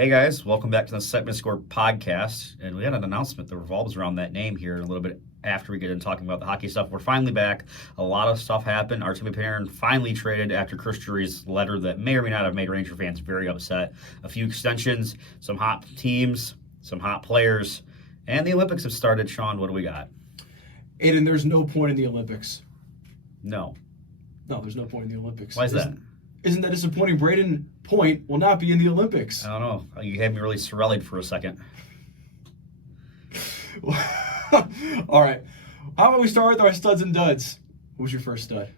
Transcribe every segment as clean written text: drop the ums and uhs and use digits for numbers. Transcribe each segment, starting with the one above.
Hey guys, welcome back to the Snipe and Score podcast. And we had an announcement that revolves around that name here a little bit after we get into talking about the hockey stuff. We're finally back. A lot of stuff happened. Artemi Panarin finally traded after Chris Drury's letter that may or may not have made Ranger fans very upset. A few extensions, some hot teams, some hot players, and the Olympics have started. Sean, what do we got? Aidan, there's no point in the Olympics. No, there's no point in the Olympics. Why is that? Isn't that disappointing? Braden Point will not be in the Olympics. I don't know. You had me really Sorelli'd for a second. All right. How about we start with our studs and duds? Who's your first stud?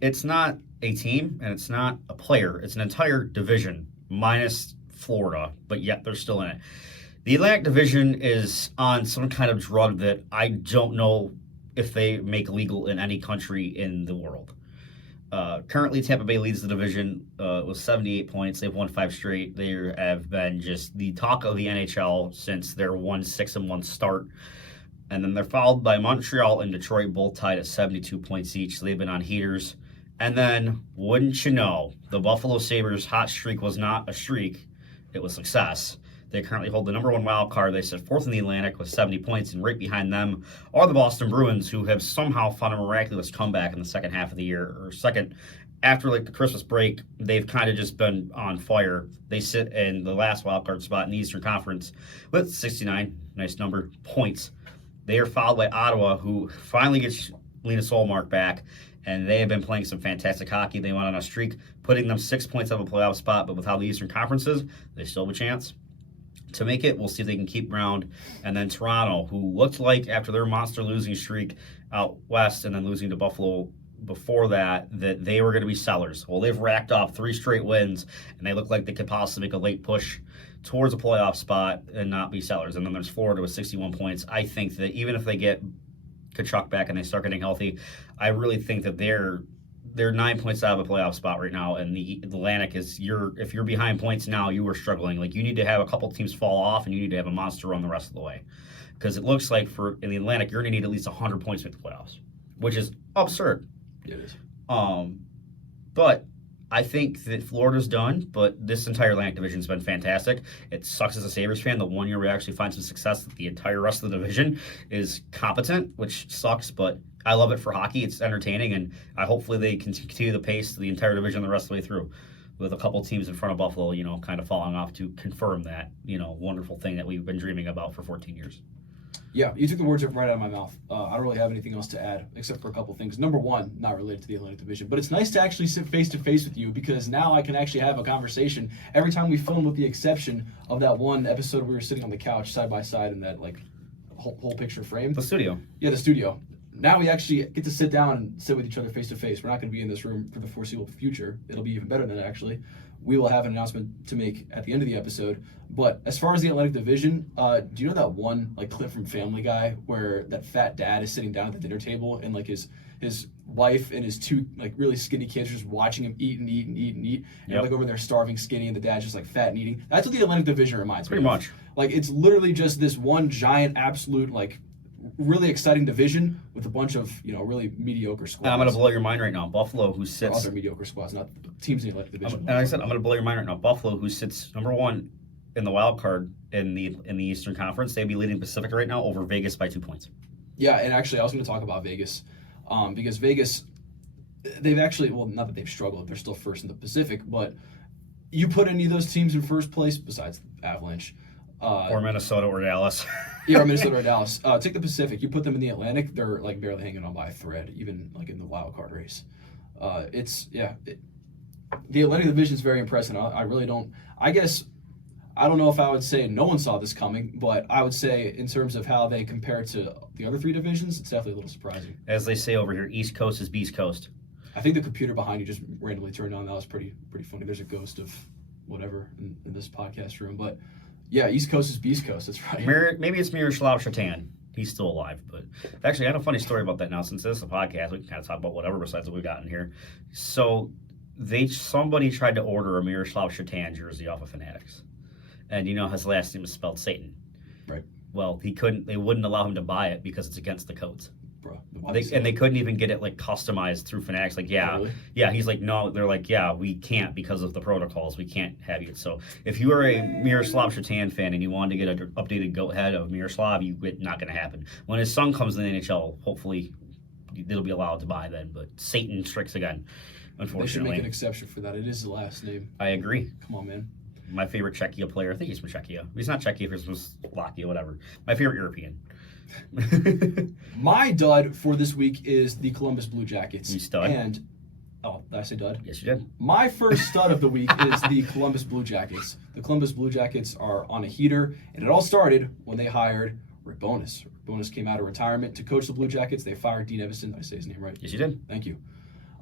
It's not a team, and it's not a player. It's an entire division, minus Florida, but yet they're still in it. The Atlantic Division is on some kind of drug that I don't know if they make legal in any country in the world. Currently, Tampa Bay leads the division with 78 points. They've won 5 straight. They have been just the talk of the NHL since their 1-6-1 start. And then they're followed by Montreal and Detroit, both tied at 72 points each. So they've been on heaters. And then, wouldn't you know, the Buffalo Sabres' hot streak was not a streak. It was success. They currently hold the number 1 wild card. They sit 4th in the Atlantic with 70 points, and right behind them are the Boston Bruins, who have somehow found a miraculous comeback in the second half of the year, or second after the Christmas break. They've kind of just been on fire. They sit in the last wild card spot in the Eastern Conference with 69, nice number, points. They are followed by Ottawa, who finally gets Linus Ullmark back, and they have been playing some fantastic hockey. They went on a streak, putting them 6 points out of a playoff spot, but with how the Eastern Conference is, they still have a chance to make it. We'll see if they can keep ground. And then Toronto, who looked like after their monster losing streak out west and then losing to Buffalo before that they were going to be sellers. Well, they've racked off 3 straight wins, and they look like they could possibly make a late push towards a playoff spot and not be sellers. And then there's Florida with 61 points. I think that even if they get Tkachuk back and they start getting healthy, I really think that they're 9 points out of a playoff spot right now, and the Atlantic is if you're behind points now, you are struggling. Like, you need to have a couple teams fall off, and you need to have a monster run the rest of the way, because it looks like in the Atlantic you're going to need at least 100 points to make the playoffs, which is absurd. It is. But I think that Florida's done, but this entire Atlantic division's been fantastic. It sucks as a Sabres fan. The 1 year we actually find some success, that the entire rest of the division is competent, which sucks, but I love it for hockey. It's entertaining, and hopefully they continue the pace the entire division the rest of the way through, with a couple teams in front of Buffalo, kind of falling off to confirm that, wonderful thing that we've been dreaming about for 14 years. Yeah, you took the words right out of my mouth. I don't really have anything else to add except for a couple things. Number one, not related to the Atlantic Division, but it's nice to actually sit face to face with you, because now I can actually have a conversation every time we film, with the exception of that one episode we were sitting on the couch side by side in that whole picture frame. The studio. Yeah, the studio. Now we actually get to sit down and sit with each other face to face. We're not going to be in this room for the foreseeable future. It'll be even better than that, actually. We will have an announcement to make at the end of the episode. But as far as the Atlantic Division, do you know that one clip from Family Guy where that fat dad is sitting down at the dinner table, and his wife and his 2 really skinny kids are just watching him eat and eat and eat and eat, and Yep. over there starving, skinny, and the dad's just fat and eating? That's what the Atlantic Division reminds me Pretty of. much. It's literally just this one giant, absolute, really exciting division with a bunch of really mediocre squads. And I'm going to blow your mind right now. Buffalo, who sits... Other mediocre squads, not teams in the Atlantic Division. And I said I'm going to blow your mind right now. Buffalo, who sits number 1 in the wild card in the Eastern Conference, they'd be leading Pacific right now over Vegas by 2 points. Yeah, and actually I was going to talk about Vegas, because Vegas, they've actually, not that they've struggled, they're still first in the Pacific, but you put any of those teams in first place besides Avalanche, Or Minnesota or Dallas. or Minnesota or Dallas. Take the Pacific. You put them in the Atlantic, they're barely hanging on by a thread, even in the wild card race. The Atlantic Division is very impressive. I really don't. I guess I don't know if I would say no one saw this coming, but I would say in terms of how they compare to the other 3 divisions, it's definitely a little surprising. As they say over here, East Coast is Beast Coast. I think the computer behind you just randomly turned on. That was pretty funny. There's a ghost of whatever in this podcast room, but. Yeah, East Coast is Beast Coast. That's right. Maybe it's Miroslav Shatan. He's still alive, but actually, I had a funny story about that now. Since this is a podcast, we can kind of talk about whatever besides what we've got in here. So, somebody tried to order a Miroslav Shatan jersey off of Fanatics, and his last name is spelled Satan. Right. Well, he couldn't. They wouldn't allow him to buy it because it's against the codes. bro. They couldn't even get it like customized through Fanatics. Like, Really? yeah. He's like, no. They're like, yeah, we can't because of the protocols. We can't have you. So if you are a Miroslav Shatan fan and you wanted to get an updated goat head of Miroslav, not going to happen. When his son comes in the NHL, hopefully it'll be allowed to buy then. But Satan strikes again. Unfortunately, they should make an exception for that. It is the last name. I agree. Come on, man. My favorite Czechia player, I think he's from Czechia. He's not Czechia, he's from Slovakia, whatever. My favorite European. My dud for this week is the Columbus Blue Jackets. You stud. Did I say dud? Yes, you did. My first stud of the week is the Columbus Blue Jackets. The Columbus Blue Jackets are on a heater, and it all started when they hired Rick Bowness. Rick Bowness came out of retirement to coach the Blue Jackets. They fired Dean Evison. Did I say his name right? Yes, you did. Thank you.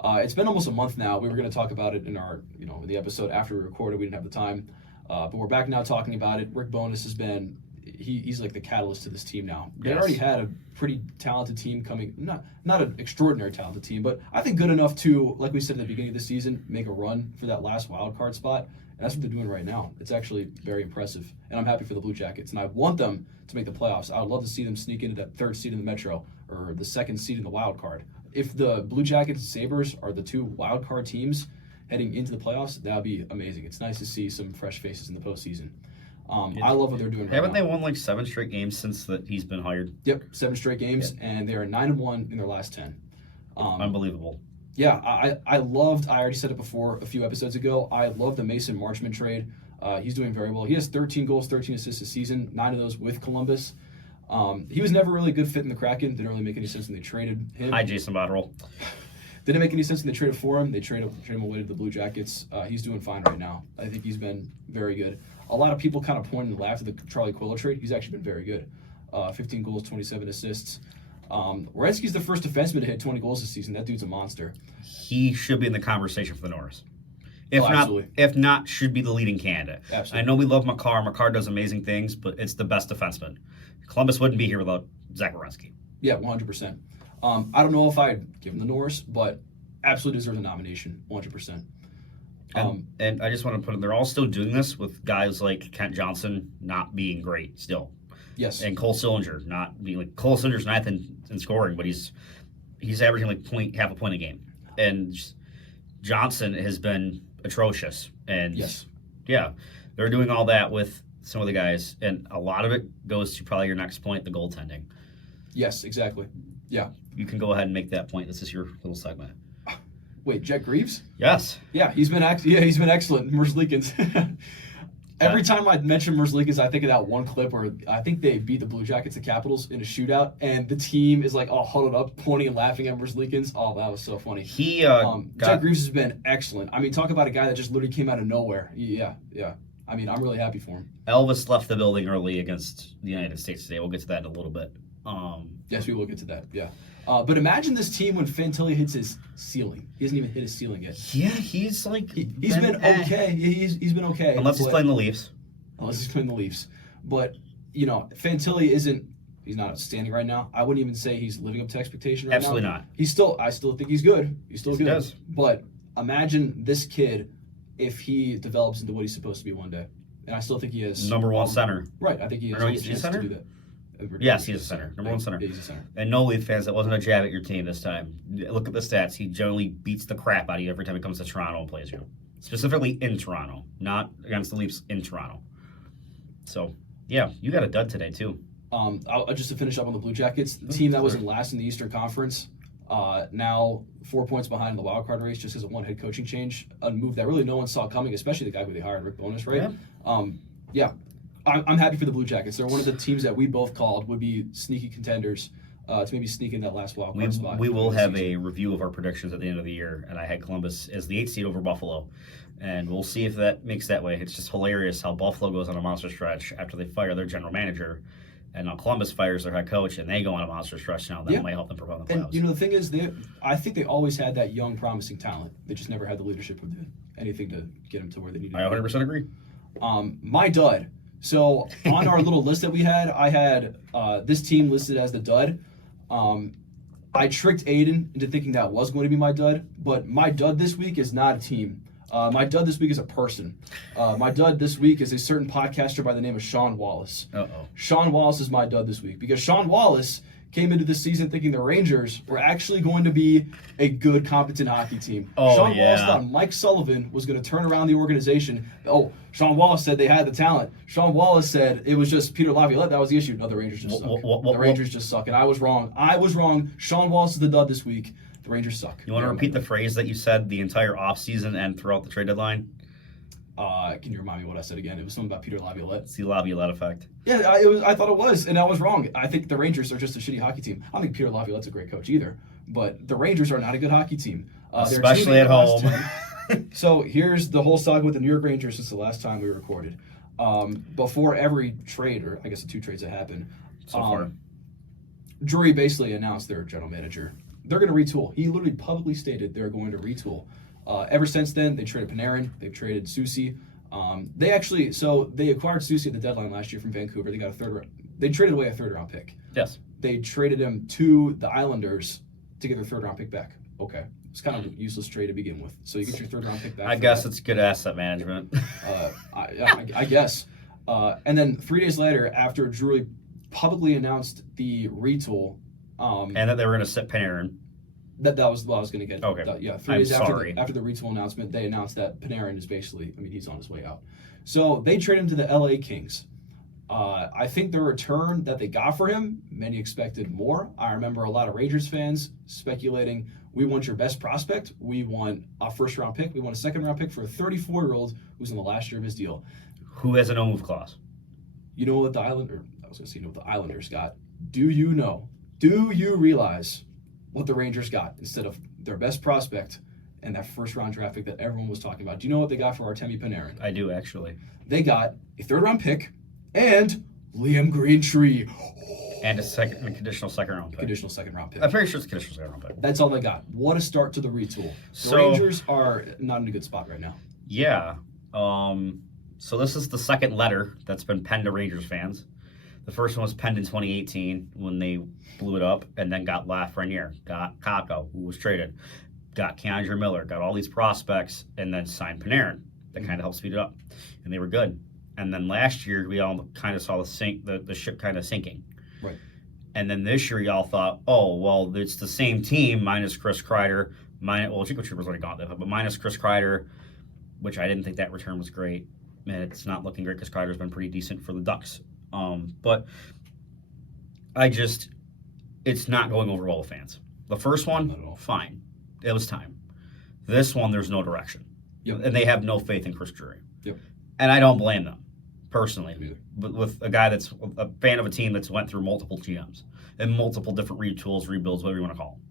It's been almost a month now. We were going to talk about it in our, the episode after we recorded. We didn't have the time, but we're back now talking about it. Rick Bowness has been, he's like the catalyst to this team now. They already had a pretty talented team coming, not an extraordinary talented team, but I think good enough to, like we said at the beginning of the season, make a run for that last wild card spot. And that's what they're doing right now. It's actually very impressive, and I'm happy for the Blue Jackets. And I want them to make the playoffs. I would love to see them sneak into that third seed in the Metro or the second seed in the wild card. If the Blue Jackets and Sabres are the two wild card teams heading into the playoffs, that would be amazing. It's nice to see some fresh faces in the postseason. I love what they're doing right now. Haven't they won like 7 straight games since that he's been hired? Yep, 7 straight games, and they are 9-1 in their last 10. Unbelievable. Yeah, I already said it before a few episodes ago, I love the Mason Marchment trade. He's doing very well. He has 13 goals, 13 assists this season, 9 of those with Columbus. He was never really a good fit in the Kraken. Didn't really make any sense when they traded him. Hi, Jason Botterill. Didn't make any sense when they traded for him. They traded him away to the Blue Jackets. He's doing fine right now. I think he's been very good. A lot of people kind of pointed and laughed at the Charlie Quiller trade. He's actually been very good. 15 goals, 27 assists. Werenski's the first defenseman to hit 20 goals this season. That dude's a monster. He should be in the conversation for the Norris. Absolutely. If not, should be the leading candidate. Absolutely. I know we love Makar. Makar does amazing things, but it's the best defenseman. Columbus wouldn't be here without Zach Werenski. Yeah, 100%. I don't know if I'd give him the Norris, but absolutely deserves a nomination, 100%. And I just want to put in, they're all still doing this with guys like Kent Johnson not being great still. Yes. And Cole Sillinger not being like, Cole Sillinger's ninth in scoring, but he's averaging like half a point a game. And Johnson has been atrocious. And yes. Yeah, they're doing all that with some of the guys, and a lot of it goes to probably your next point, the goaltending. Yes, exactly. Yeah. You can go ahead and make that point. This is your little segment. Wait, Jet Greaves? Yes. Yeah, he's been excellent. Merzlikins. Every time I mention Merzlikins, I think of that one clip where I think they beat the Blue Jackets, the Capitals, in a shootout, and the team is like all huddled up, pointing and laughing at Merzlikins. Oh, that was so funny. Jet Greaves has been excellent. I mean, talk about a guy that just literally came out of nowhere. Yeah. I mean, I'm really happy for him. Elvis left the building early against the United States today. We'll get to that in a little bit. Yes, we will get to that. Yeah. But imagine this team when Fantilli hits his ceiling. He hasn't even hit his ceiling yet. Yeah, he's like... He's been okay. He's been okay. Unless he's playing the Leafs. But, Fantilli he's not outstanding right now. I wouldn't even say he's living up to expectation right Absolutely now. Absolutely not. I still think he's good. He's still yes, good. He does. But imagine this kid if he develops into what he's supposed to be one day. And I still think he has... Number one center. Right. I think he has a chance to do that. Yes, he's a center. Number one center. Yeah, he's a center. And no Leaf fans, that wasn't a jab at your team this time. Look at the stats. He generally beats the crap out of you every time he comes to Toronto and plays you. Specifically in Toronto, not against the Leafs in Toronto. So, yeah, you got a dud today, too. Just to finish up on the Blue Jackets, the team that was in last in the Eastern Conference, now 4 points behind in the wild card race just because of one head coaching change, a move that really no one saw coming, especially the guy who they hired, Rick Bowness, right? Yeah. I'm happy for the Blue Jackets. They're one of the teams that we both called would be sneaky contenders to maybe sneak in that last wild card spot. We will have a review of our predictions at the end of the year, and I had Columbus as the 8th seed over Buffalo, and we'll see if that makes that way. It's just hilarious how Buffalo goes on a monster stretch after they fire their general manager, and now Columbus fires their head coach, and they go on a monster stretch now. That might help them propel the playoffs. And the thing is, I think they always had that young, promising talent. They just never had the leadership or anything to get them to where they needed to I 100% agree. My dud. So on our little list that we had, I had this team listed as the dud. I tricked Aidan into thinking that was going to be my dud, but my dud this week is not a team. My dud this week is a person. My dud this week is a certain podcaster by the name of Sean Wallace. Uh-oh. Sean Wallace is my dud this week because Sean Wallace came into the season thinking the Rangers were actually going to be a good, competent hockey team. Oh, Sean yeah. Wallace thought Mike Sullivan was going to turn around the organization. Oh, Sean Wallace said they had the talent. Sean Wallace said it was just Peter Laviolette. That was the issue. No, the Rangers just suck. The Rangers just suck. And I was wrong. Sean Wallace is the dud this week. The Rangers suck. You want to repeat the phrase that you said the entire offseason and throughout the trade deadline? Can you remind me what I said again? It was something about Peter Laviolette. It's the Laviolette effect. Yeah, I thought it was, and I was wrong. I think the Rangers are just a shitty hockey team. I don't think Peter Laviolette's a great coach either, but the Rangers are not a good hockey team. Especially at home. So here's the whole saga with the New York Rangers since the last time we recorded. Before every trade, or I guess the 2 trades that happened, So far. Drury basically announced their general manager. They're going to retool. He literally publicly stated they're going to retool. Ever since then, they traded Panarin. They've traded Soucy. They acquired Soucy at the deadline last year from Vancouver. They got They traded away a 3rd-round pick. Yes. They traded him to the Islanders to get their 3rd-round pick back. Okay. It's kind of a useless trade to begin with. So you get your 3rd-round pick back. I guess it's good asset management. I guess. And then 3 days later, after Drury publicly announced the retool, and that they were going to sit Panarin. That was what I was going to get. Okay. 3 days sorry. after the retool announcement, they announced that Panarin is basically, he's on his way out. So they traded him to the LA Kings. I think the return that they got for him, many expected more. I remember a lot of Rangers fans speculating, we want your best prospect. We want a 1st-round pick. We want a 2nd-round pick for a 34-year-old who's in the last year of his deal. Who has a no-move clause? You know what the Islanders got? Do you realize what the Rangers got instead of their best prospect and that 1st-round draft pick that everyone was talking about? Do you know what they got for Artemi Panarin? I do, actually. They got a 3rd-round pick and Liam Greentree. And a conditional 2nd-round pick. Conditional 2nd-round pick. I'm pretty sure it's a conditional 2nd-round pick. That's all they got. What a start to the retool. The Rangers are not in a good spot right now. Yeah. So this is the 2nd letter that's been penned to Rangers fans. The first one was penned in 2018 when they blew it up and then got Lafreniere, got Kakko, who was traded, got Keandre Miller, got all these prospects, and then signed Panarin. That kind of helped speed it up. And they were good. And then last year, we all kind of saw the ship kind of sinking. Right. And then this year, y'all thought, oh, well, it's the same team minus Chris Kreider. Chico Trooper's already gone there, but minus Chris Kreider, which I didn't think that return was great. And it's not looking great because Kreider's been pretty decent for the Ducks. But it's not going over well with fans. The first one, fine. It was time. This one, there's no direction. Yep. And they have no faith in Chris Drury. Yep. And I don't blame them, personally. But with a guy that's a fan of a team that's went through multiple GMs and multiple different retools, rebuilds, whatever you want to call them.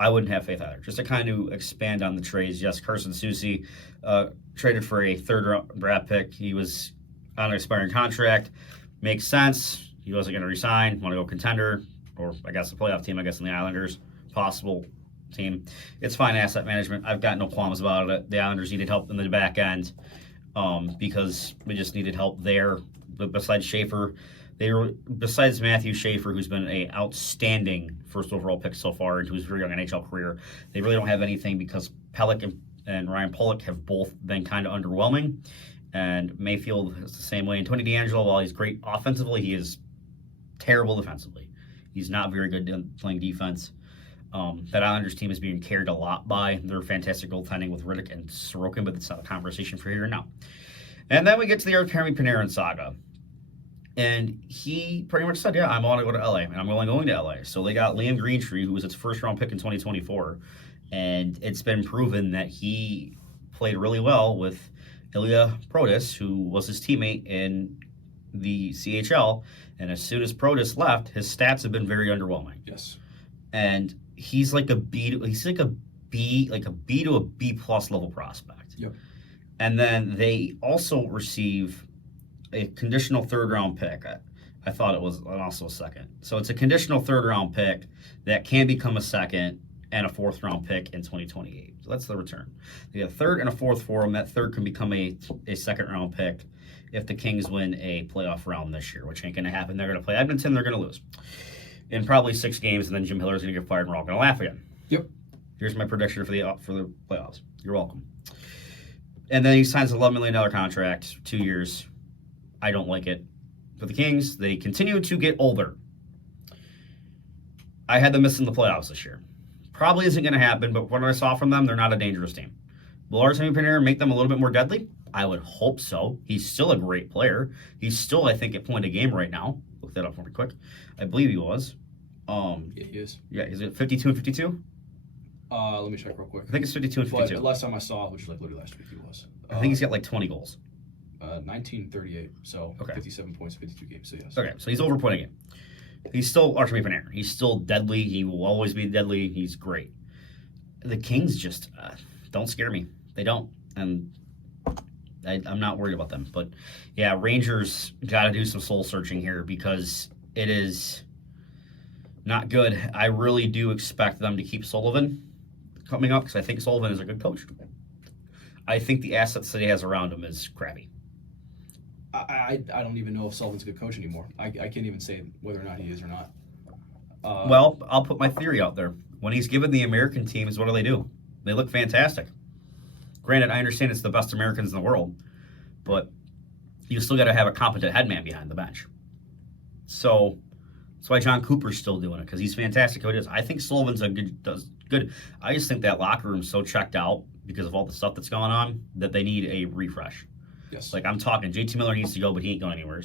I wouldn't have faith either. Just to kind of expand on the trades, yes, Carson Soucy traded for a 3rd-round draft pick. He was on an expiring contract. Makes sense. He wasn't going to resign. Want to go contender, or I guess a playoff team, I guess in the Islanders. Possible team. It's fine asset management. I've got no qualms about it. The Islanders needed help in the back end because we just needed help there. But besides Schaefer, besides Matthew Schaefer, who's been an outstanding 1st overall pick so far into his very young NHL career, they really don't have anything because Pelech and Ryan Pulock have both been kind of underwhelming. And Mayfield is the same way. And Tony DeAngelo, while he's great offensively, he is terrible defensively. He's not very good at playing defense. That Islanders team is being carried a lot by their fantastic goaltending with Riddick and Sorokin, but it's not a conversation for here and now. And then we get to the Artemi Panarin saga. And he pretty much said, yeah, I want to go to LA, and I'm only going to LA. So they got Liam Greentree, who was its 1st-round pick in 2024. And it's been proven that he played really well with Ilya Protas, who was his teammate in the CHL, and as soon as Protas left, his stats have been very underwhelming. Yes. And he's like a B to a B plus level prospect. Yep. And then they also receive a conditional 3rd-round pick. I thought it was also a 2nd. So it's a conditional 3rd-round pick that can become a 2nd and a 4th-round pick in 2028. So that's the return. They have a 3rd and a 4th for them. That 3rd can become a 2nd-round pick if the Kings win a playoff round this year, which ain't going to happen. They're going to play Edmonton. They're going to lose in probably 6 games, and then Jim Hiller's going to get fired, and we're all going to laugh again. Yep. Here's my prediction for the playoffs. You're welcome. And then he signs an $11 million contract, 2 years. I don't like it. For the Kings, they continue to get older. I had them missing the playoffs this year. Probably isn't going to happen, but what I saw from them, they're not a dangerous team. Will Artemi Panarin make them a little bit more deadly? I would hope so. He's still a great player. He's still, I think, at point a game right now. Look that up for me quick. I believe he was. Yeah, he is. Yeah, is it 52 and 52? Let me check real quick. I think it's 52 and 52. But last time I saw, which was like literally last week, he was. I think he's got like 20 goals. 1938, so Okay. 57 points, 52 games, so yes. Okay, so he's over point a game. He's still Artemi Panarin. He's still deadly. He will always be deadly. He's great. The Kings just don't scare me. They don't. And I'm not worried about them. But, yeah, Rangers got to do some soul searching here because it is not good. I really do expect them to keep Sullivan coming up because I think Sullivan is a good coach. I think the assets that he has around him is crappy. I don't even know if Sullivan's a good coach anymore. I can't even say whether or not he is or not. Well, I'll put my theory out there. When he's given the American teams, what do? They look fantastic. Granted, I understand it's the best Americans in the world, but you still got to have a competent head man behind the bench. So that's why John Cooper's still doing it because he's fantastic. I think Sullivan's does good. I just think that locker room's so checked out because of all the stuff that's going on that they need a refresh. Yes. Like I'm talking, JT Miller needs to go, but he ain't going anywhere.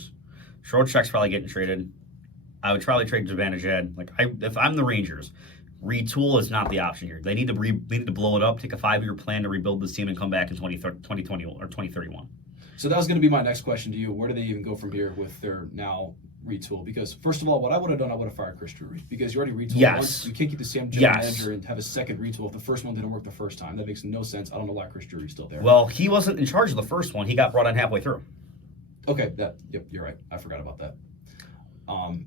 Trocheck's probably getting traded. I would probably trade Zibanejad. If I'm the Rangers, Retool is not the option here. They need to blow it up, take a 5-year plan to rebuild this team, and come back in 2020 or 2031. So that was going to be my next question to you. Where do they even go from here with their now Retool? Because first of all, what I would have done, I would have fired Chris Drury because you already retooled once. You can't keep the same general manager and have a second retool if the first one didn't work the first time. That makes no sense. I don't know why Chris Drury's still there. Well, he wasn't in charge of the first one. He got brought in halfway through. Okay, yep, you're right. I forgot about that.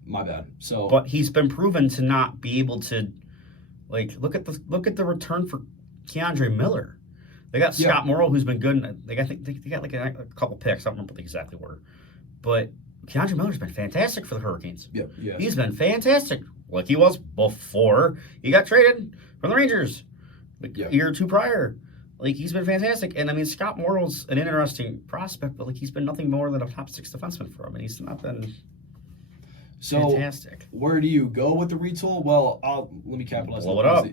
My bad. But he's been proven to not be able to, look at the return for Keandre Miller. They got Scott Morrow, who's been good. I think they got a couple picks. I don't remember the exact order, but Keandre Miller's been fantastic for the Hurricanes. Yep, yeah. He's been fantastic, like he was before he got traded from the Rangers, a year or two prior. He's been fantastic, and I mean Scott Morrow's an interesting prospect, but he's been nothing more than a top 6 defenseman for him, and he's not been. Fantastic. Where do you go with the retool? Well, let me capitalize. Blow it up.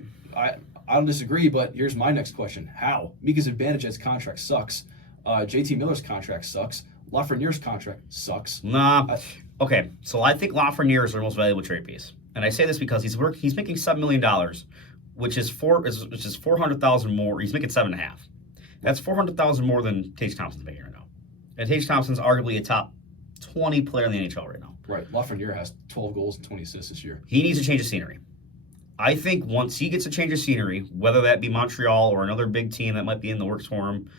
I don't disagree, but here's my next question: how? Mika Zibanejad's contract sucks. JT Miller's contract sucks. Lafreniere's contract sucks. Nah. Okay, so I think Lafreniere is their most valuable trade piece, and I say this because he's making $7 million, which is $400,000 more. He's making $7.5. That's $400,000 more than Tage Thompson's making right now, and Tage Thompson's arguably a top 20 player in the NHL right now. Right. Lafreniere has 12 goals and 20 assists this year. He needs a change of scenery. I think once he gets a change of scenery, whether that be Montreal or another big team that might be in the works for him,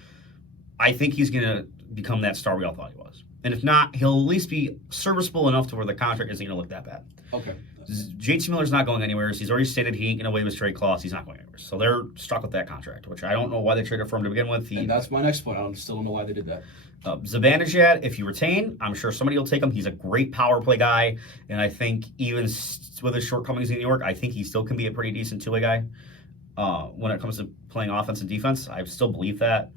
I think he's going to become that star we all thought he was. And if not, he'll at least be serviceable enough to where the contract isn't going to look that bad. Okay. JT Miller's not going anywhere. He's already stated he ain't going to waive his trade clause. He's not going anywhere. So they're stuck with that contract, which I don't know why they traded for him to begin with. And that's my next point. I still don't know why they did that. Zibanejad, if you retain, I'm sure somebody will take him. He's a great power play guy, and I think even with his shortcomings in New York, I think he still can be a pretty decent two-way guy. When it comes to playing offense and defense, I still believe that.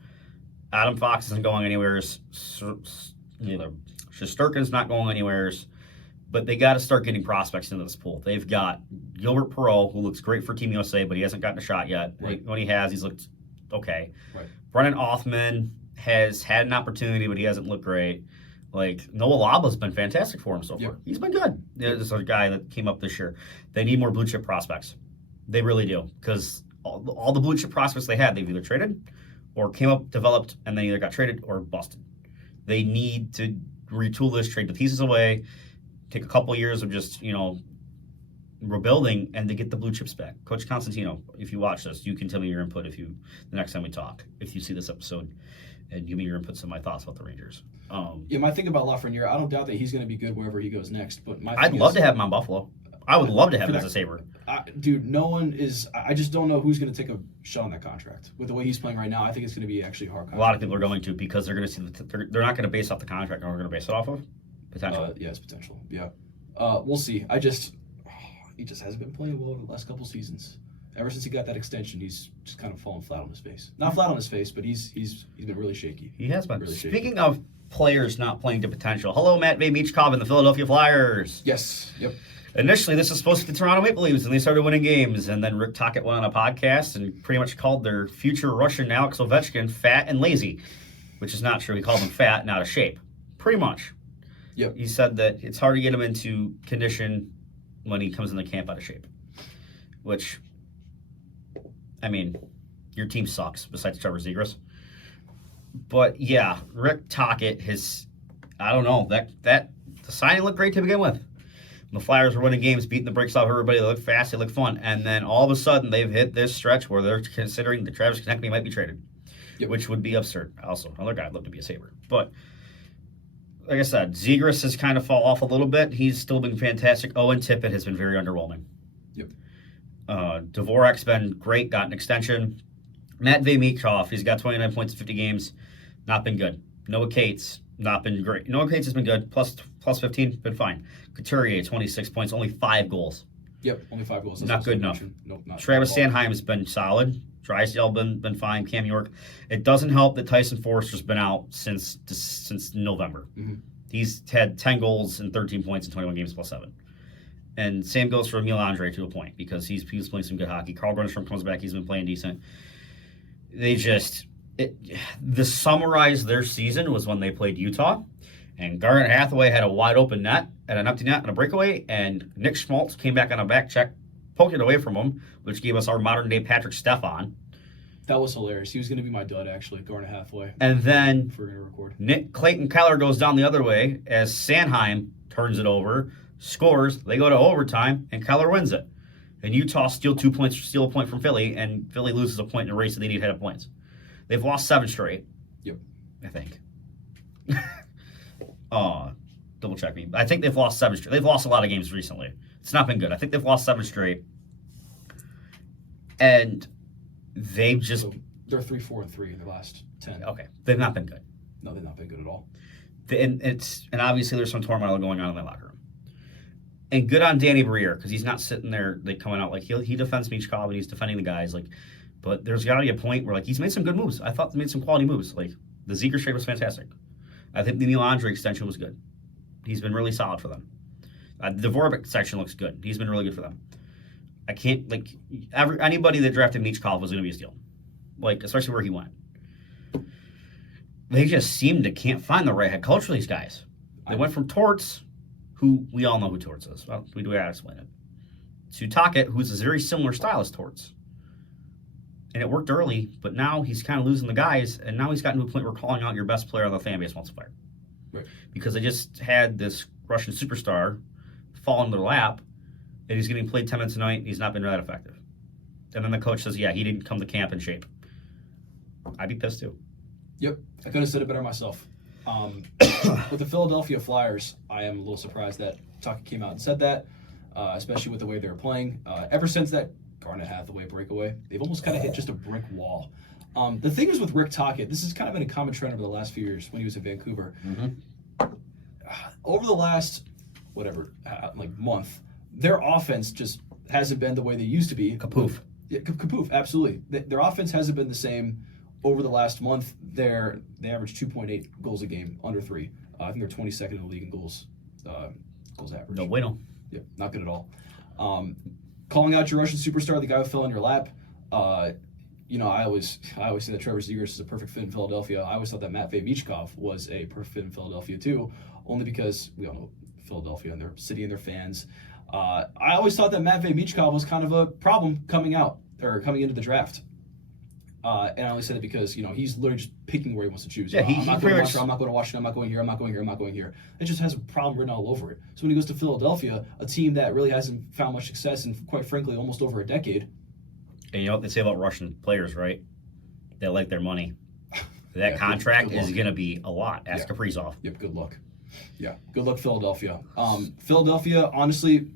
Adam Fox isn't going anywhere. Shesterkin's not going anywhere. But they got to start getting prospects into this pool. They've got Gilbert Perreault, who looks great for Team USA, but he hasn't gotten a shot yet. Right. When he has, he's looked okay. Right. Brennan Othman has had an opportunity, but he hasn't looked great. Noah Laba's been fantastic for him so far. He's been good. This is a guy that came up this year. They need more blue chip prospects. They really do, because all the blue chip prospects they had, they've either traded or came up, developed, and then either got traded or busted. They need to retool this, trade the pieces away, take a couple years of just, rebuilding, and to get the blue chips back. Coach Constantino, if you watch this, you can tell me your input the next time we talk, if you see this episode, and give me your inputs and my thoughts about the Rangers. My thing about Lafreniere, I don't doubt that he's going to be good wherever he goes next. But I'd love to have him on Buffalo. I would love to have him as a Sabre. Dude, no one is. I just don't know who's going to take a shot on that contract. With the way he's playing right now, I think it's going to be actually a hard contract. A lot of people are going to, because they're going to see they're not going to base off the contract, or they're going to base it off of potential. It's potential. Yeah, we'll see. He just hasn't been playing well the last couple seasons. Ever since he got that extension, he's just kind of fallen flat on his face. Not flat on his face, but he's been really shaky. He has been. Really Speaking of players not playing to potential, hello, Matt Michkov and the Philadelphia Flyers. Yes. Yep. Initially, this was supposed to be the Toronto Maple Leafs, and they started winning games. And then Rick Tocchet went on a podcast and pretty much called their future Russian Alex Ovechkin fat and lazy, which is not true. He called him fat and out of shape, pretty much. Yep. He said that it's hard to get him into condition when he comes in the camp out of shape, which, I mean, your team sucks besides Trevor Zegras. But yeah, Rick Tocchet I don't know, the signing looked great to begin with. The Flyers were winning games, beating the brakes off everybody. They looked fast, they looked fun. And then all of a sudden, they've hit this stretch where they're considering that Travis Konecny might be traded, which would be absurd. Also, another guy I'd love to be a Sabre. But like I said, Zegras has kind of fallen off a little bit. He's still been fantastic. Owen Tippett has been very underwhelming. Yep. Dvorak's been great, got an extension. Matvei Michkov, he's got 29 points in 50 games, not been good. Noah Cates, not been great. Noah Cates has been good, plus 15, been fine. Couturier, 26 points, only 5 goals. Yep, only 5 goals. That's not good enough. Nope, not Travis Sanheim has been solid. Drysdale been fine. Cam York. It doesn't help that Tyson Forster's been out since November. Mm-hmm. He's had 10 goals and 13 points in 21 games plus 7. And same goes for Emil Andre to a point because he was playing some good hockey. Carl Grundstrom comes back. He's been playing decent. The summarize their season was when they played Utah, and Garnet Hathaway had a wide open net and an empty net and a breakaway, and Nick Schmaltz came back on a back check, poked it away from him, which gave us our modern day Patrick Stefan. That was hilarious. He was going to be my dud, actually, Garnet Hathaway. And then if we're going to record. Nick Clayton Keller goes down the other way as Sanheim turns it over, scores, they go to overtime, and Keller wins it. And Utah steal a point from Philly, and Philly loses a point in a race that they need to have points. They've lost 7 straight. Yep. I think. Double check me. I think they've lost 7 straight. They've lost a lot of games recently. It's not been good. I think they've lost 7 straight. And they've just... So they're 3-4-3 in the last 10. Okay. They've not been good. No, they've not been good at all. And obviously there's some turmoil going on in the locker room. And good on Danny Briere, because he's not sitting there coming out like he defends Michkov and he's defending the guys. But there's got to be a point where he's made some good moves. I thought he made some quality moves. The Zegras trade was fantastic. I think the Neil Andre extension was good. He's been really solid for them. The Dvorak section looks good. He's been really good for them. I can't anybody that drafted Michkov was going to be a steal, especially where he went. They just seem to can't find the right head coach for these guys. They went from Torts, who we all know who Torts is. Well, we do have to explain it. To Tocchet, who's a very similar style as Torts. And it worked early, but now he's kind of losing the guys, and now he's gotten to a point where calling out your best player on the fan base once a fire. Right. Because they just had this Russian superstar fall in their lap, and he's getting played 10 minutes a night, and he's not been that effective. And then the coach says, yeah, he didn't come to camp in shape. I'd be pissed too. Yep, I could have said it better myself. With the Philadelphia Flyers, I am a little surprised that Tocchet came out and said that, especially with the way they were playing. Ever since that Garnet Hathaway breakaway, they've almost kind of hit just a brick wall. The thing is with Rick Tocchet, this has kind of been a common trend over the last few years when he was in Vancouver. Mm-hmm. Over the last, month, their offense just hasn't been the way they used to be. Kapoof. Yeah, kapoof, absolutely. Their offense hasn't been the same over the last month. They average 2.8 goals a game, under 3. I think they're 22nd in the league in goals average. No bueno. Yep, not good at all. Calling out your Russian superstar, the guy who fell in your lap. I always say that Trevor Zegras is a perfect fit in Philadelphia. I always thought that Matvei Michkov was a perfect fit in Philadelphia too, only because we all know Philadelphia and their city and their fans. I always thought that Matvei Michkov was kind of a problem coming into the draft. And I only said it because, he's literally just picking where he wants to choose. Yeah, I'm not going to Washington, I'm not going to Washington, I'm not going here, I'm not going here, I'm not going here. It just has a problem written all over it. So when he goes to Philadelphia, a team that really hasn't found much success in, quite frankly, almost over a decade. And you know what they say about Russian players, right? They like their money. That contract is going to be a lot. Ask Kaprizov. Yep, good luck. Yeah, good luck, Philadelphia. Philadelphia, honestly,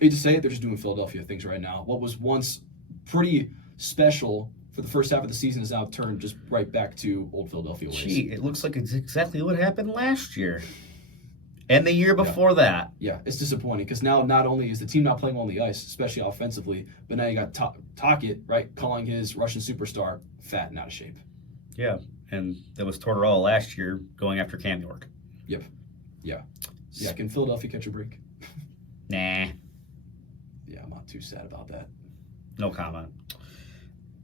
hate to say it, they're just doing Philadelphia things right now. What was once pretty special for the first half of the season is now turned just right back to old Philadelphia ways. Gee, it looks like it's exactly what happened last year. And the year before that. Yeah, it's disappointing because now not only is the team not playing well on the ice, especially offensively, but now you got Tocchet, right, calling his Russian superstar fat and out of shape. Yeah, and that was Tortorella last year going after Cam York. Yep. Yeah. Yeah, can Philadelphia catch a break? Nah, Yeah, I'm not too sad about that. no comment.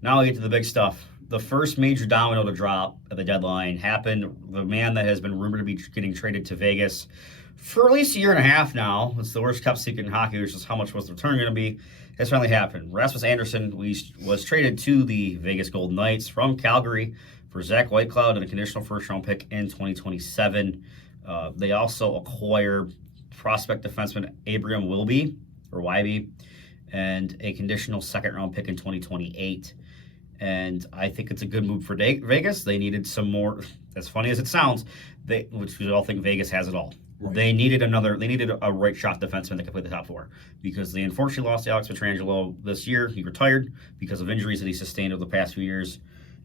Now we get to the big stuff. The first major domino to drop at the deadline happened. The man that has been rumored to be getting traded to Vegas for at least a year and a half now. It's the worst kept secret in hockey, which is how much was the return going to be. Has finally happened. Rasmus Andersson was traded to the Vegas Golden Knights from Calgary for Zach Whitecloud and a conditional first-round pick in 2027. They also acquire prospect defenseman Abraham Wilby, or Wybe, and a conditional second-round pick in 2028. And I think it's a good move for Vegas. They needed some more. As funny as it sounds, which we all think Vegas has it all. Right. They needed a right shot defenseman that could play the top four because they unfortunately lost Alex Pietrangelo this year. He retired because of injuries that he sustained over the past few years.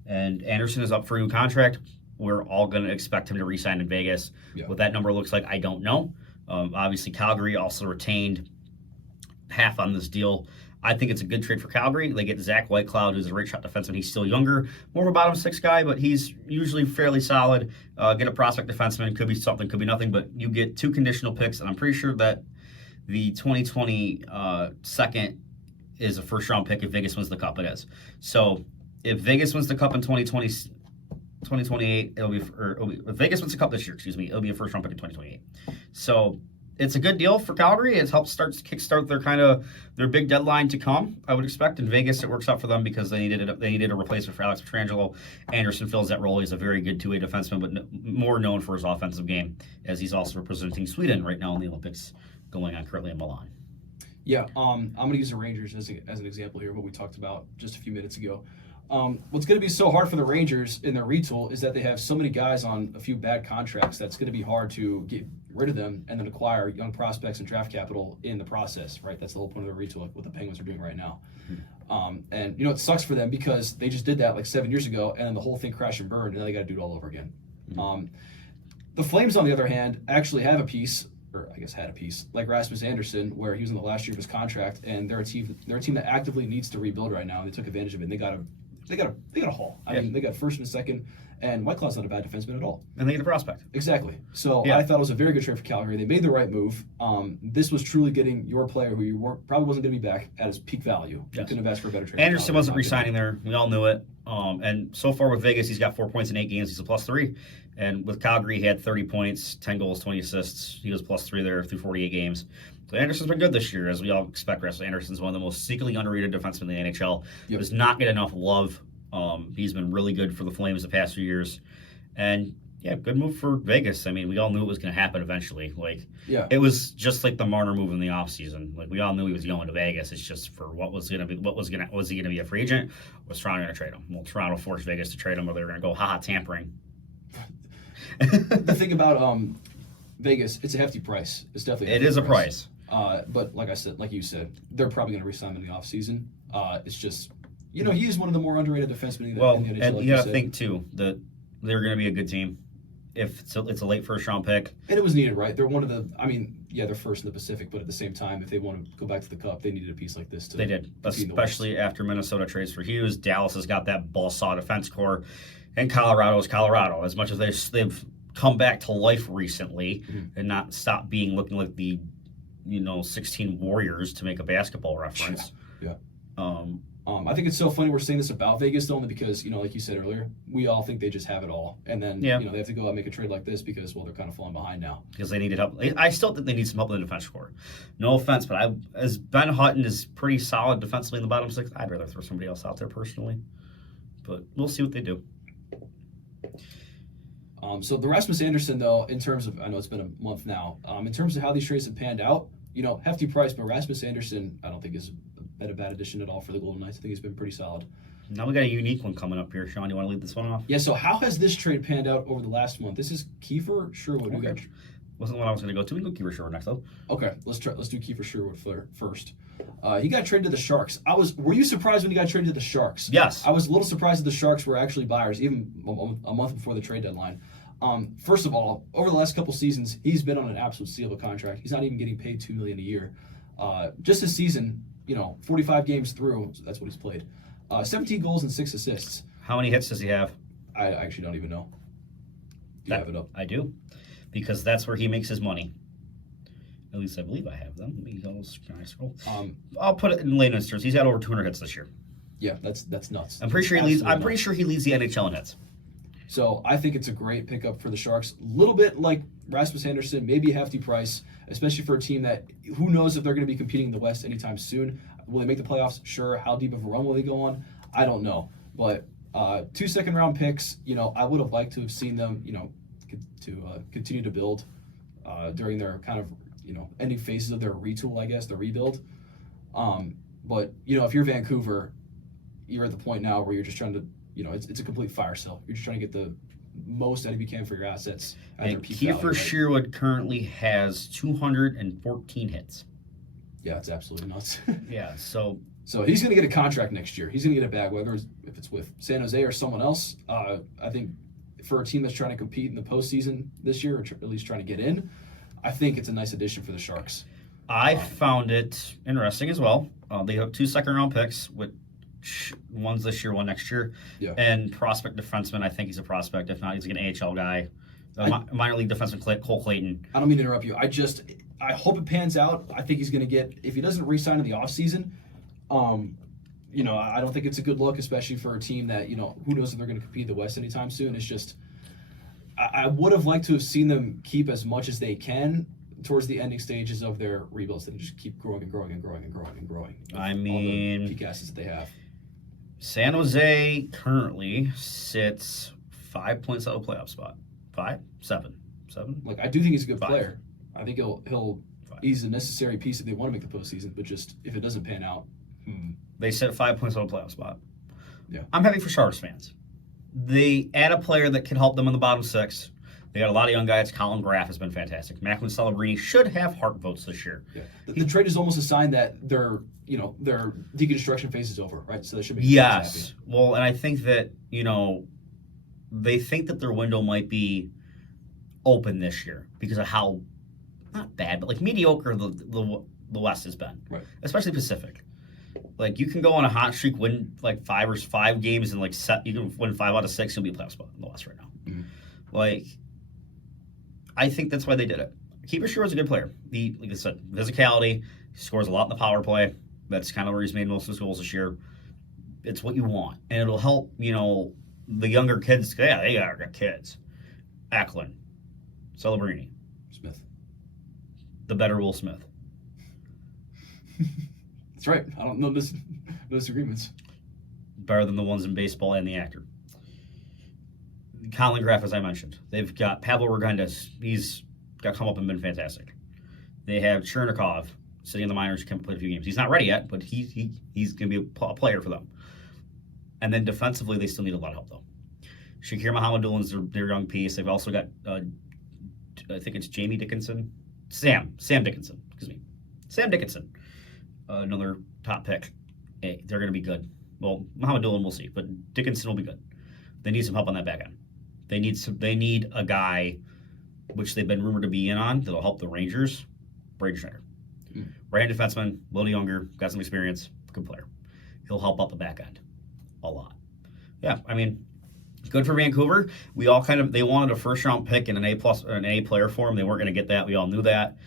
And Anderson is up for a new contract. We're all going to expect him to re-sign in Vegas. Yeah. What that number looks like, I don't know. Obviously, Calgary also retained half on this deal. I think it's a good trade for Calgary. They get Zach Whitecloud, who's a right shot defenseman. He's still younger, more of a bottom six guy, but he's usually fairly solid. Get a prospect defenseman, could be something, could be nothing, but you get 2 conditional picks, and I'm pretty sure that the 2020 second is a first round pick if Vegas wins the cup. It is. So if Vegas wins the cup in 2028, if Vegas wins the cup this year, it'll be a first round pick in 2028. So it's a good deal for Calgary. It helps kickstart their big deadline to come. I would expect in Vegas it works out for them because they needed a replacement for Alex Pietrangelo. Anderson fills that role. He's a very good two-way defenseman, but more known for his offensive game, as he's also representing Sweden right now in the Olympics going on currently in Milan. Yeah, I'm going to use the Rangers as an example here, what we talked about just a few minutes ago. What's going to be so hard for the Rangers in their retool is that they have so many guys on a few bad contracts that's going to be hard to get rid of them and then acquire young prospects and draft capital in the process, right? That's the whole point of the retool, like what the Penguins are doing right now. And, it sucks for them because they just did that like 7 years ago and then the whole thing crashed and burned and now they got to do it all over again. The Flames, on the other hand, actually have a piece, or I guess had a piece, like Rasmus Andersson, where he was in the last year of his contract, and they're a team that actively needs to rebuild right now, and they took advantage of it, and they got a haul. I mean, they got first and second, and Whitecloud's not a bad defenseman at all. And they get a prospect. Exactly. So I thought it was a very good trade for Calgary. They made the right move. This was truly getting your player who you probably wasn't going to be back at his peak value. You couldn't have asked for a better trade. Anderson wasn't re-signing there. We all knew it. And so far with Vegas, he's got 4 points in 8 games. He's a +3. And with Calgary, he had 30 points, 10 goals, 20 assists. He was +3 there through 48 games. So Anderson's been good this year, as we all expect. Rasmus Anderson's one of the most secretly underrated defensemen in the NHL. Yep. Does not get enough love. He's been really good for the Flames the past few years. And, good move for Vegas. I mean, we all knew it was going to happen eventually. It was just like the Marner move in the offseason. Like, we all knew he was going to Vegas. It's just for was he going to be a free agent? Was Toronto going to trade him? Well, Toronto forced Vegas to trade him, or they were going to go, tampering. The thing about Vegas, it's a hefty price. It's definitely it is a price. But like you said, they're probably going to re-sign him in the offseason. It's just, he is one of the more underrated defensemen in the NHL. And you got to think, too, that they're going to be a good team if it's a late first-round pick. And it was needed, right? They're one of the, they're first in the Pacific, but at the same time, if they want to go back to the Cup, they needed a piece like this. They did, especially after Minnesota trades for Hughes. Dallas has got that ball-saw defense core, and Colorado is Colorado. As much as they've come back to life recently and not stop looking like the 16 Warriors, to make a basketball reference. Yeah. I think it's so funny we're saying this about Vegas, though, only because, like you said earlier, we all think they just have it all. And then, they have to go out and make a trade like this because, they're kind of falling behind now. Because they needed help. I still think they need some help in the defense core. No offense, but as Ben Hutton is pretty solid defensively in the bottom six, I'd rather throw somebody else out there personally. But we'll see what they do. So the Rasmus Andersson, though, in terms of, I know it's been a month now, in terms of how these trades have panned out, hefty price, but Rasmus Andersson, I don't think is a bad addition at all for the Golden Knights. I think he's been pretty solid. Now we got a unique one coming up here. Sean, you want to lead this one off? Yeah, so how has this trade panned out over the last month? This is Kiefer Sherwood. Okay. Wasn't the one I was going to go to. We can go Kiefer Sherwood next, though. Okay, let's do Kiefer Sherwood first. He got traded to the Sharks. Were you surprised when he got traded to the Sharks? Yes. I was a little surprised that the Sharks were actually buyers, even a month before the trade deadline. First of all, over the last couple seasons, he's been on an absolute steal of a contract. He's not even getting paid $2 million a year. Just this season, 45 games through, so that's what he's played. 17 goals and 6 assists. How many hits does he have? I actually don't even know. Do you have it up? I do, because that's where he makes his money. At least I believe I have them. Let me go. Can I scroll? Um, I'll put it in layman terms. He's had over 200 hits this year. yeah, that's nuts. I'm pretty sure he leads. I'm pretty sure he leads the NHL in hits. So I think it's a great pickup for the Sharks. A little bit like Rasmus Anderson, maybe a hefty price, especially for a team that who knows if they're going to be competing in the West anytime soon. Will they make the playoffs? Sure. How deep of a run will they go on? I don't know. But 2 second-round picks, I would have liked to have seen them, continue to build during their kind of, ending phases of their retool, I guess, their rebuild. But, if you're Vancouver, you're at the point now where you're just trying to, it's a complete fire sale. You're just trying to get the most out of you can for your assets at their And peak Kiefer value, right? Sherwood currently has 214 hits. Yeah, it's absolutely nuts. Yeah, so He's going to get a contract next year. He's going to get a bag, whether if it's with San Jose or someone else. I think for a team that's trying to compete in the postseason this year, or at least trying to get in, I think it's a nice addition for the Sharks. I found it interesting as well. They have 2 second-round picks, with one's this year, one next year. Yeah. And prospect defenseman, I think he's a prospect. If not, he's like an AHL guy. Minor league defenseman Cole Clayton. I don't mean to interrupt you. I hope it pans out. I think he's going to get, if he doesn't re-sign in the offseason, I don't think it's a good look, especially for a team that, who knows if they're going to compete in the West anytime soon. It's just, I would have liked to have seen them keep as much as they can towards the ending stages of their rebuilds, and just keep growing and growing and growing and growing and growing. I mean, all the peak assets that they have. San Jose currently sits 5 points out of a playoff spot. 5? 7? Look, I do think he's a good 5. player. I think he's a necessary piece if they want to make the postseason, but just if it doesn't pan out. They sit 5 points out of a playoff spot. Yeah. I'm happy for Sharks fans. They add a player that can help them in the bottom 6. They got a lot of young guys. Colin Graff has been fantastic. Macklin Celebrini should have Hart votes this year. Yeah. The trade is almost a sign that their deconstruction phase is over, right? So they should be Yes. Well, and I think that, they think that their window might be open this year because of how, not bad, but like mediocre the West has been. Right. Especially Pacific. Like, you can go on a hot streak, win like 5 games, and you can win 5 out of 6, you'll be a playoff spot in the West right now. Mm-hmm. Like, I think that's why they did it. Kiefer Sherwood's a good player. Like I said, physicality, he scores a lot in the power play. That's kind of where he's made most of his goals this year. It's what you want. And it'll help, the younger kids. Yeah, they got kids. Acklin, Celebrini, Smith. The better Will Smith. That's right. I don't know no disagreements. Better than the ones in baseball and the actor. Colin Graff, as I mentioned. They've got Pablo Regendes. He's got come up and been fantastic. They have Chernikov sitting in the minors, can play a few games. He's not ready yet, but he's going to be a player for them. And then defensively, they still need a lot of help, though. Shakir Mohamedulin's their young piece. They've also got, I think it's Jamie Dickinson. Sam Dickinson. Excuse me. Sam Dickinson. Another top pick. Hey, they're going to be good. Well, Mohamedulin, we'll see, but Dickinson will be good. They need some help on that back end. They need a guy, which they've been rumored to be in on, that'll help the Rangers. Braden Schneider. Right-hand defenseman, a little younger, got some experience, good player. He'll help out the back end a lot. Yeah, I mean, good for Vancouver. They wanted a first-round pick and an A player for him. They weren't going to get that. We all knew that.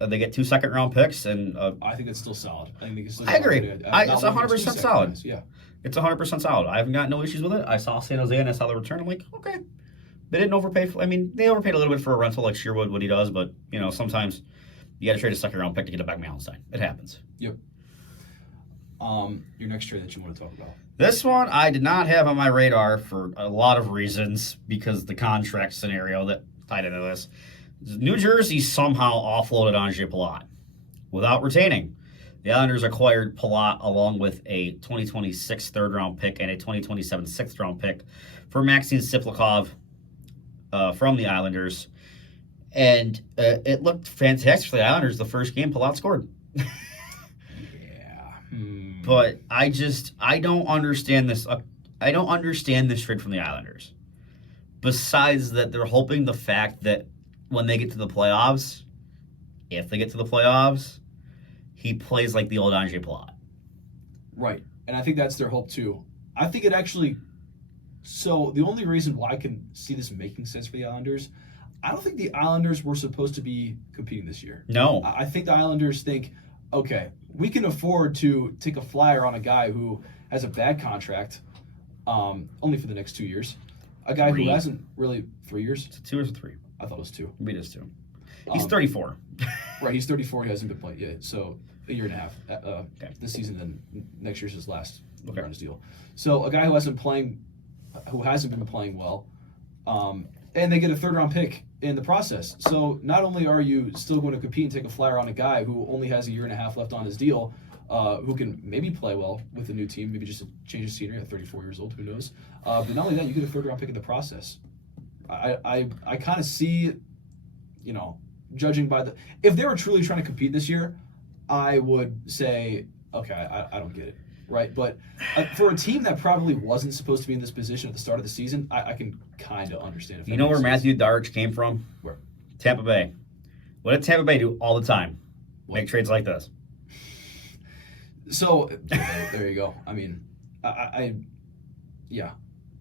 They get 2 second-round picks, and I think it's still solid. I agree. It's 100% solid. Yeah. It's 100% solid. I haven't got no issues with it. I saw San Jose and I saw the return. I'm like, okay. They didn't overpay. They overpaid a little bit for a rental like Sherwood, what he does, but, sometimes you got to trade a second-round pick to get it back Mallenstein. It happens. Yep. Your next trade that you want to talk about? This one I did not have on my radar for a lot of reasons because the contract scenario that tied into this. New Jersey somehow offloaded Andre Palat without retaining. The Islanders acquired Palat along with a 2026 third-round pick and a 2027 sixth-round pick for Maxim Siplikov from the Islanders. And it looked fantastic for the Islanders the first game Palat scored. Yeah. But I don't understand this. I don't understand this trade from the Islanders. Besides that, they're hoping the fact that when they get to the playoffs, if they get to the playoffs, he plays like the old Andre Palat. Right. And I think that's their hope, too. I think it actually... So, the only reason why I can see this making sense for the Islanders, I don't think the Islanders were supposed to be competing this year. No. I think the Islanders think, okay, we can afford to take a flyer on a guy who has a bad contract, only for the next 2 years. A guy who hasn't really 3 years. Is it 2 or 3? I thought it was 2. Maybe it is 2. He's 34. Right, he's 34. He hasn't been playing yet, so a year and a half. This season, then next year's his last year on his deal. So a guy who hasn't been playing well, and they get a third-round pick in the process. So not only are you still going to compete and take a flyer on a guy who only has a year and a half left on his deal, who can maybe play well with the new team, maybe just a change of scenery at 34 years old, who knows? But not only that, you get a third-round pick in the process. I kind of see, judging by if they were truly trying to compete this year, I would say, okay, I don't get it, right? But for a team that probably wasn't supposed to be in this position at the start of the season, I can kind of understand. If you know where Matthew Darch came from? Where? Tampa Bay. What did Tampa Bay do all the time? Make trades like this. So there you go. I mean, yeah.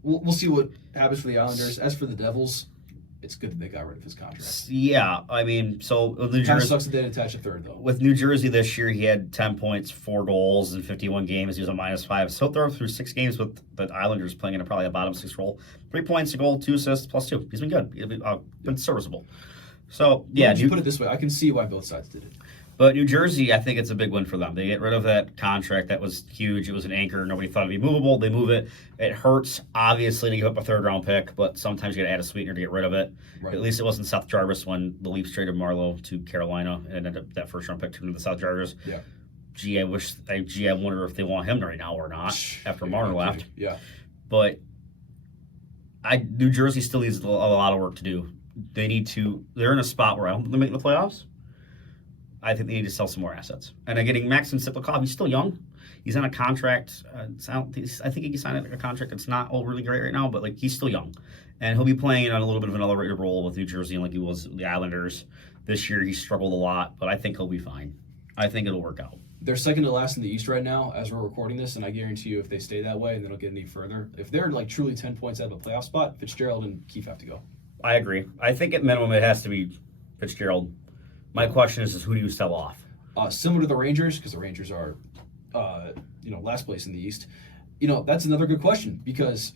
We'll see what happens for the Islanders. As for the Devils, it's good that they got rid of his contract. Yeah, I mean, so with New Kind of Jersey, sucks that they didn't attach a third, though. with New Jersey this year, he had 10 points, 4 goals in 51 games. He was a -5. So through 6 games with the Islanders playing in probably a bottom 6 role. 3 points, a goal, 2 assists, +2. He's been good. He's been serviceable. So, yeah. You put it this way, I can see why both sides did it. But New Jersey, I think it's a big win for them. They get rid of that contract that was huge. It was an anchor. Nobody thought it'd be movable. They move it. It hurts, obviously, to give up a third-round pick, but sometimes you got to add a sweetener to get rid of it. Right. At least it wasn't Seth Jarvis when the Leafs traded Marlowe to Carolina and ended up that first-round pick turned into Seth Jarvis. Yeah. I wonder if they want him right now or not after Marner left. Yeah. But New Jersey still needs a lot of work to do. They're in a spot where I don't think they're making the playoffs. I think they need to sell some more assets. And getting Maxim Siplikov, he's still young. He's on a contract. I think he can sign a contract that's not really great right now, but he's still young. And he'll be playing on a little bit of an elevated role with New Jersey like he was with the Islanders. This year he struggled a lot, but I think he'll be fine. I think it'll work out. They're second to last in the East right now as we're recording this, and I guarantee you if they stay that way and they don't get any further, if they're truly 10 points out of a playoff spot, Fitzgerald and Keefe have to go. I agree. I think at minimum it has to be Fitzgerald. My question is who do you sell off? Similar to the Rangers, because the Rangers are, last place in the East. That's another good question because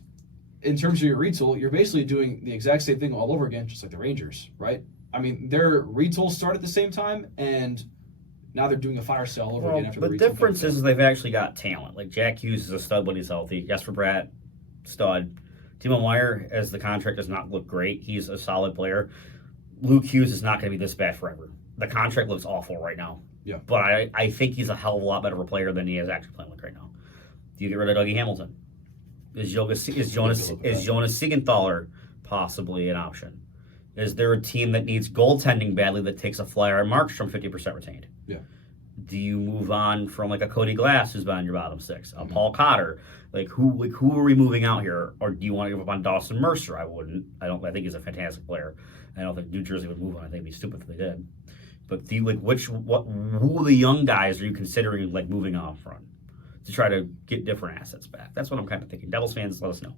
in terms of your retool, you're basically doing the exact same thing all over again, just like the Rangers, right? I mean, their retool started at the same time, and now they're doing a fire sale all over again after the retool. The difference is they've actually got talent. Like Jack Hughes is a stud when he's healthy. Jesper Bratt, stud. Timo Meier, as the contract does not look great, he's a solid player. Luke Hughes is not going to be this bad forever. The contract looks awful right now. Yeah. But I think he's a hell of a lot better of a player than he is actually playing right now. Do you get rid of Dougie Hamilton? Is Jonas Siegenthaler possibly an option? Is there a team that needs goaltending badly that takes a flyer on Markstrom 50% retained? Yeah. Do you move on from a Cody Glass who's been on your bottom 6? A Paul Cotter? Who are we moving out here? Or do you want to give up on Dawson Mercer? I wouldn't. I think he's a fantastic player. I don't think New Jersey would move on. I think it'd be stupid if they did. But who of the young guys are you considering moving on from to try to get different assets back? That's what I'm kind of thinking. Devils fans, let us know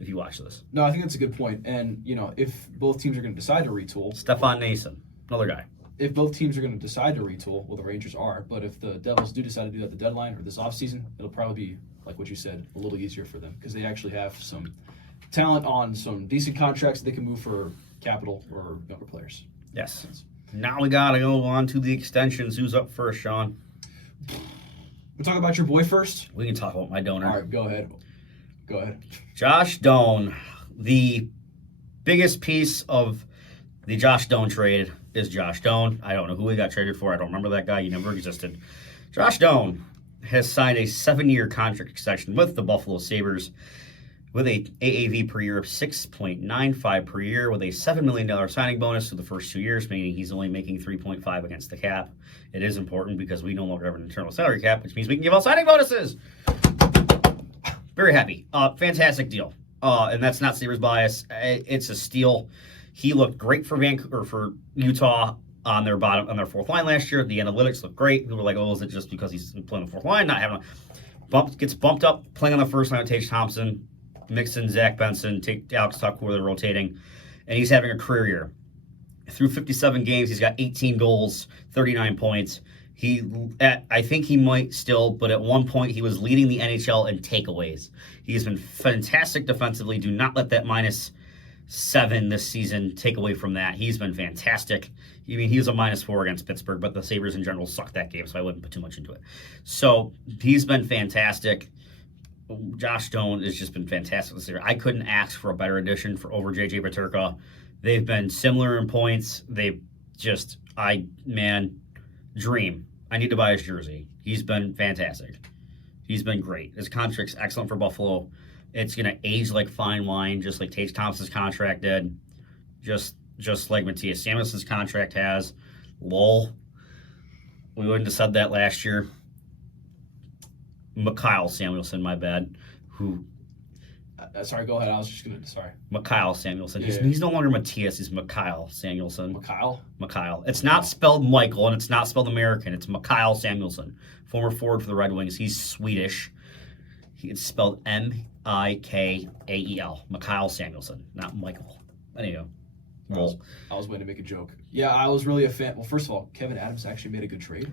if you watch this. No, I think that's a good point. And if both teams are going to decide to retool, Stefan Nason, another guy. If both teams are going to decide to retool, well, the Rangers are. But if the Devils do decide to do that at the deadline or this offseason, it'll probably be, like what you said, a little easier for them because they actually have some talent on some decent contracts that they can move for capital or younger players. Yes. Now we got to go on to the extensions. Who's up first, Sean? We'll talk about your boy first. We can talk about my donor. All right, go ahead. Josh Doan. The biggest piece of the Josh Doan trade is Josh Doan. I don't know who he got traded for. I don't remember that guy. He never existed. Josh Doan has signed a 7-year contract extension with the Buffalo Sabres with a AAV per year of 6.95 per year with a $7 million signing bonus for the first 2 years, meaning he's only making 3.5 against the cap. It is important because we no longer have an internal salary cap, which means we can give out signing bonuses. Very happy. Fantastic deal. And that's not Sabres bias. It's a steal. He looked great for Utah on their fourth line last year. The analytics looked great. We were like, oh, is it just because he's playing the fourth line, not having gets bumped up, playing on the first line with Tage Thompson, mix in Zach Benson, take Alex Tuck where they're rotating, and he's having a career year. through 57 games, he's got 18 goals, 39 points. I think he might still, but at one point he was leading the NHL in takeaways. He has been fantastic defensively. Do not let that -7 this season take away from that. He's been fantastic. I mean, he was a -4 against Pittsburgh, but the Sabres in general sucked that game, so I wouldn't put too much into it. So he's been fantastic. Josh Doan has just been fantastic this year. I couldn't ask for a better addition over JJ Peterka. They've been similar in points. Dream. I need to buy his jersey. He's been fantastic. He's been great. His contract's excellent for Buffalo. It's going to age like fine wine, just like Tage Thompson's contract did. Just like Matthias Samuelsson's contract has. Lol. We wouldn't have said that last year. Mikhail Samuelsson, my bad. Sorry, go ahead. I was just going to... Sorry. Mikhail Samuelsson. Yeah. He's no longer Matthias. He's Mikhail Samuelsson. Mikhail? It's not spelled Michael, and it's not spelled American. It's Mikhail Samuelsson, former forward for the Red Wings. He's Swedish. It's spelled Mikael. Mikhail Samuelsson, not Michael. Anyway. I was waiting to make a joke. Yeah, I was really a fan. Well, first of all, Kevin Adams actually made a good trade.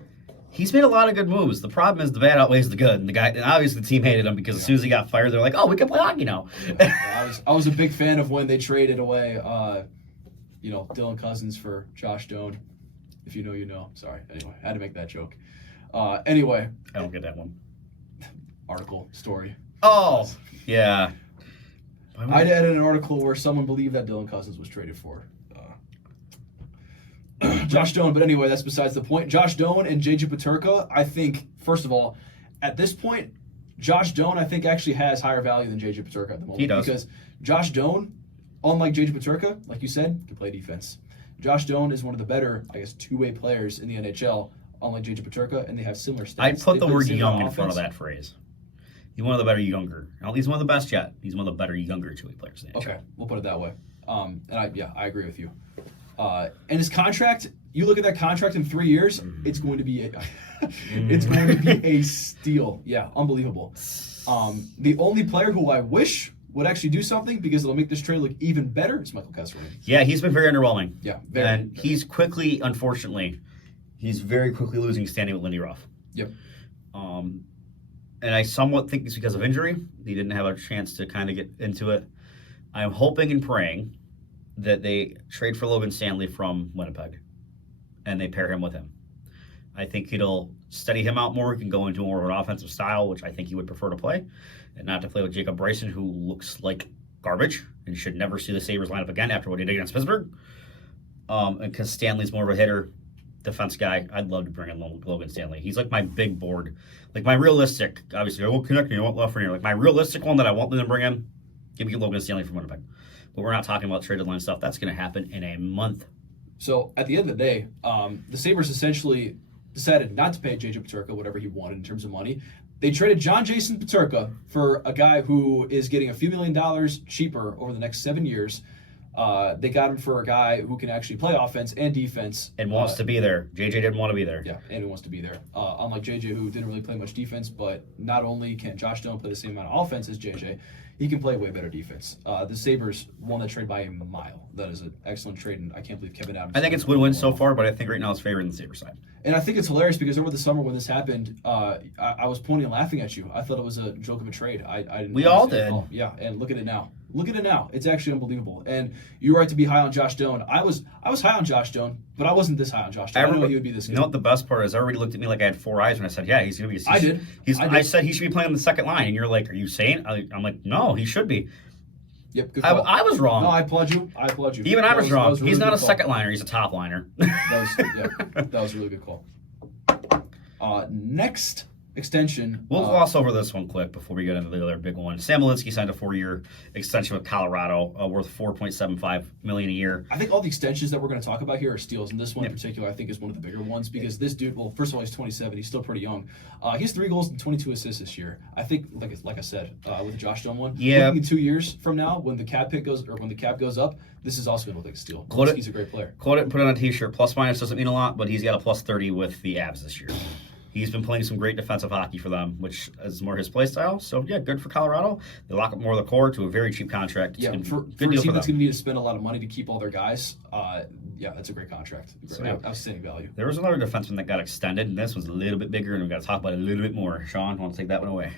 He's made a lot of good moves. The problem is the bad outweighs the good. And obviously the team hated him because as soon as he got fired, they're like, "Oh, we can play hockey now." I was a big fan of when they traded away, Dylan Cousins for Josh Doan. If you know, you know. Sorry. Anyway, I had to make that joke. Anyway, I don't get that one. Article story. Oh, yeah. I edited an article where someone believed that Dylan Cousins was traded for Josh Doan, but anyway, that's besides the point. Josh Doan and JJ Peterka, I think, first of all, at this point, Josh Doan, I think, actually has higher value than JJ Peterka at the moment. He does. Because Josh Doan, unlike JJ Peterka, like you said, can play defense. Josh Doan is one of the better, I guess, two-way players in the NHL, unlike JJ Peterka, and they have similar stats. I'd put the word similar young in offense. front of that phrase. He's one of the better younger. He's one of the best yet. He's one of the better younger two-way players in the NHL. Okay, we'll put it that way. And I agree with you. And his contract, you look at that contract in 3 years, it's going to be a steal. Yeah, unbelievable. The only player who I wish would actually do something because it'll make this trade look even better is Michael Kessler. Yeah, he's been very underwhelming. Yeah, he's quickly, unfortunately, he's very quickly losing standing with Lindy Ruff. Yep. And I somewhat think it's because of injury. He didn't have a chance to kind of get into it. I'm hoping and praying that they trade for Logan Stanley from Winnipeg and they pair him with him. I think it'll steady him out more. He can go into more of an offensive style, which I think he would prefer to play, and not to play with Jacob Bryson, who looks like garbage and should never see the Sabres lineup again after what he did against Pittsburgh. And because Stanley's more of a hitter, defense guy, I'd love to bring in Logan Stanley. He's like my big board, like my realistic, obviously I won't connect me, I want left for here. Like my realistic one that I want them to bring in, give me Logan Stanley from Winnipeg. But we're not talking about trade deadline stuff. That's going to happen in a month. So at the end of the day, the Sabres essentially decided not to pay JJ Peterka whatever he wanted in terms of money. They traded John Jason Peterka for a guy who is getting a few $1 million cheaper over the next 7 years. They got him for a guy who can actually play offense and defense. And wants to be there. JJ didn't want to be there. Yeah, and he wants to be there. Unlike JJ, who didn't really play much defense, but not only can Josh Doan play the same amount of offense as JJ, he can play way better defense. The Sabres won that trade by a mile. That is an excellent trade, and I can't believe Kevin Adams... I think it's win-win so far, but I think right now it's favored on the Sabres side. And I think it's hilarious because over the summer when this happened, I was pointing and laughing at you. I thought it was a joke of a trade. I didn't. We all did. Yeah, and look at it now. Look at it now. It's actually unbelievable. And you're right to be high on Josh Doan. I was high on Josh Doan, but I wasn't this high on Josh Doan. I didn't know he would be this good. You know what the best part is? Everybody looked at me like I had 4 eyes when I said, yeah, he's going to be... I did. I said he should be playing on the second line, and you're like, are you saying? I'm like, no, he should be. Yep, good call. I was wrong. No, I applaud you. Even I was wrong. Really he's not a call. second liner. He's a top liner. That was a really good call. Next extension. We'll gloss over this one quick before we get into the other big one. Sam Malinsky signed a 4-year extension with Colorado, worth $4.75 million a year. I think all the extensions that we're going to talk about here are steals, and this one in particular I think is one of the bigger ones because this dude, well, first of all, he's 27. He's still pretty young. He has 3 goals and 22 assists this year. I think, like I said, with the Josh Doan one, looking 2 years from now, when the cap goes up, this is also going to look like a steal. He's a great player. Quote it and put it on a t-shirt. Plus minus doesn't mean a lot, but he's got a plus 30 with the Avs this year. He's been playing some great defensive hockey for them, which is more his play style. So, yeah, good for Colorado. They lock up more of the core to a very cheap contract. Yeah, for good a deal team for that's them. going to need to spend a lot of money to keep all their guys, that's a great contract. So, yeah. Outstanding value. There was another defenseman that got extended, and this was a little bit bigger, and we got to talk about it a little bit more. Sean, want to take that one away?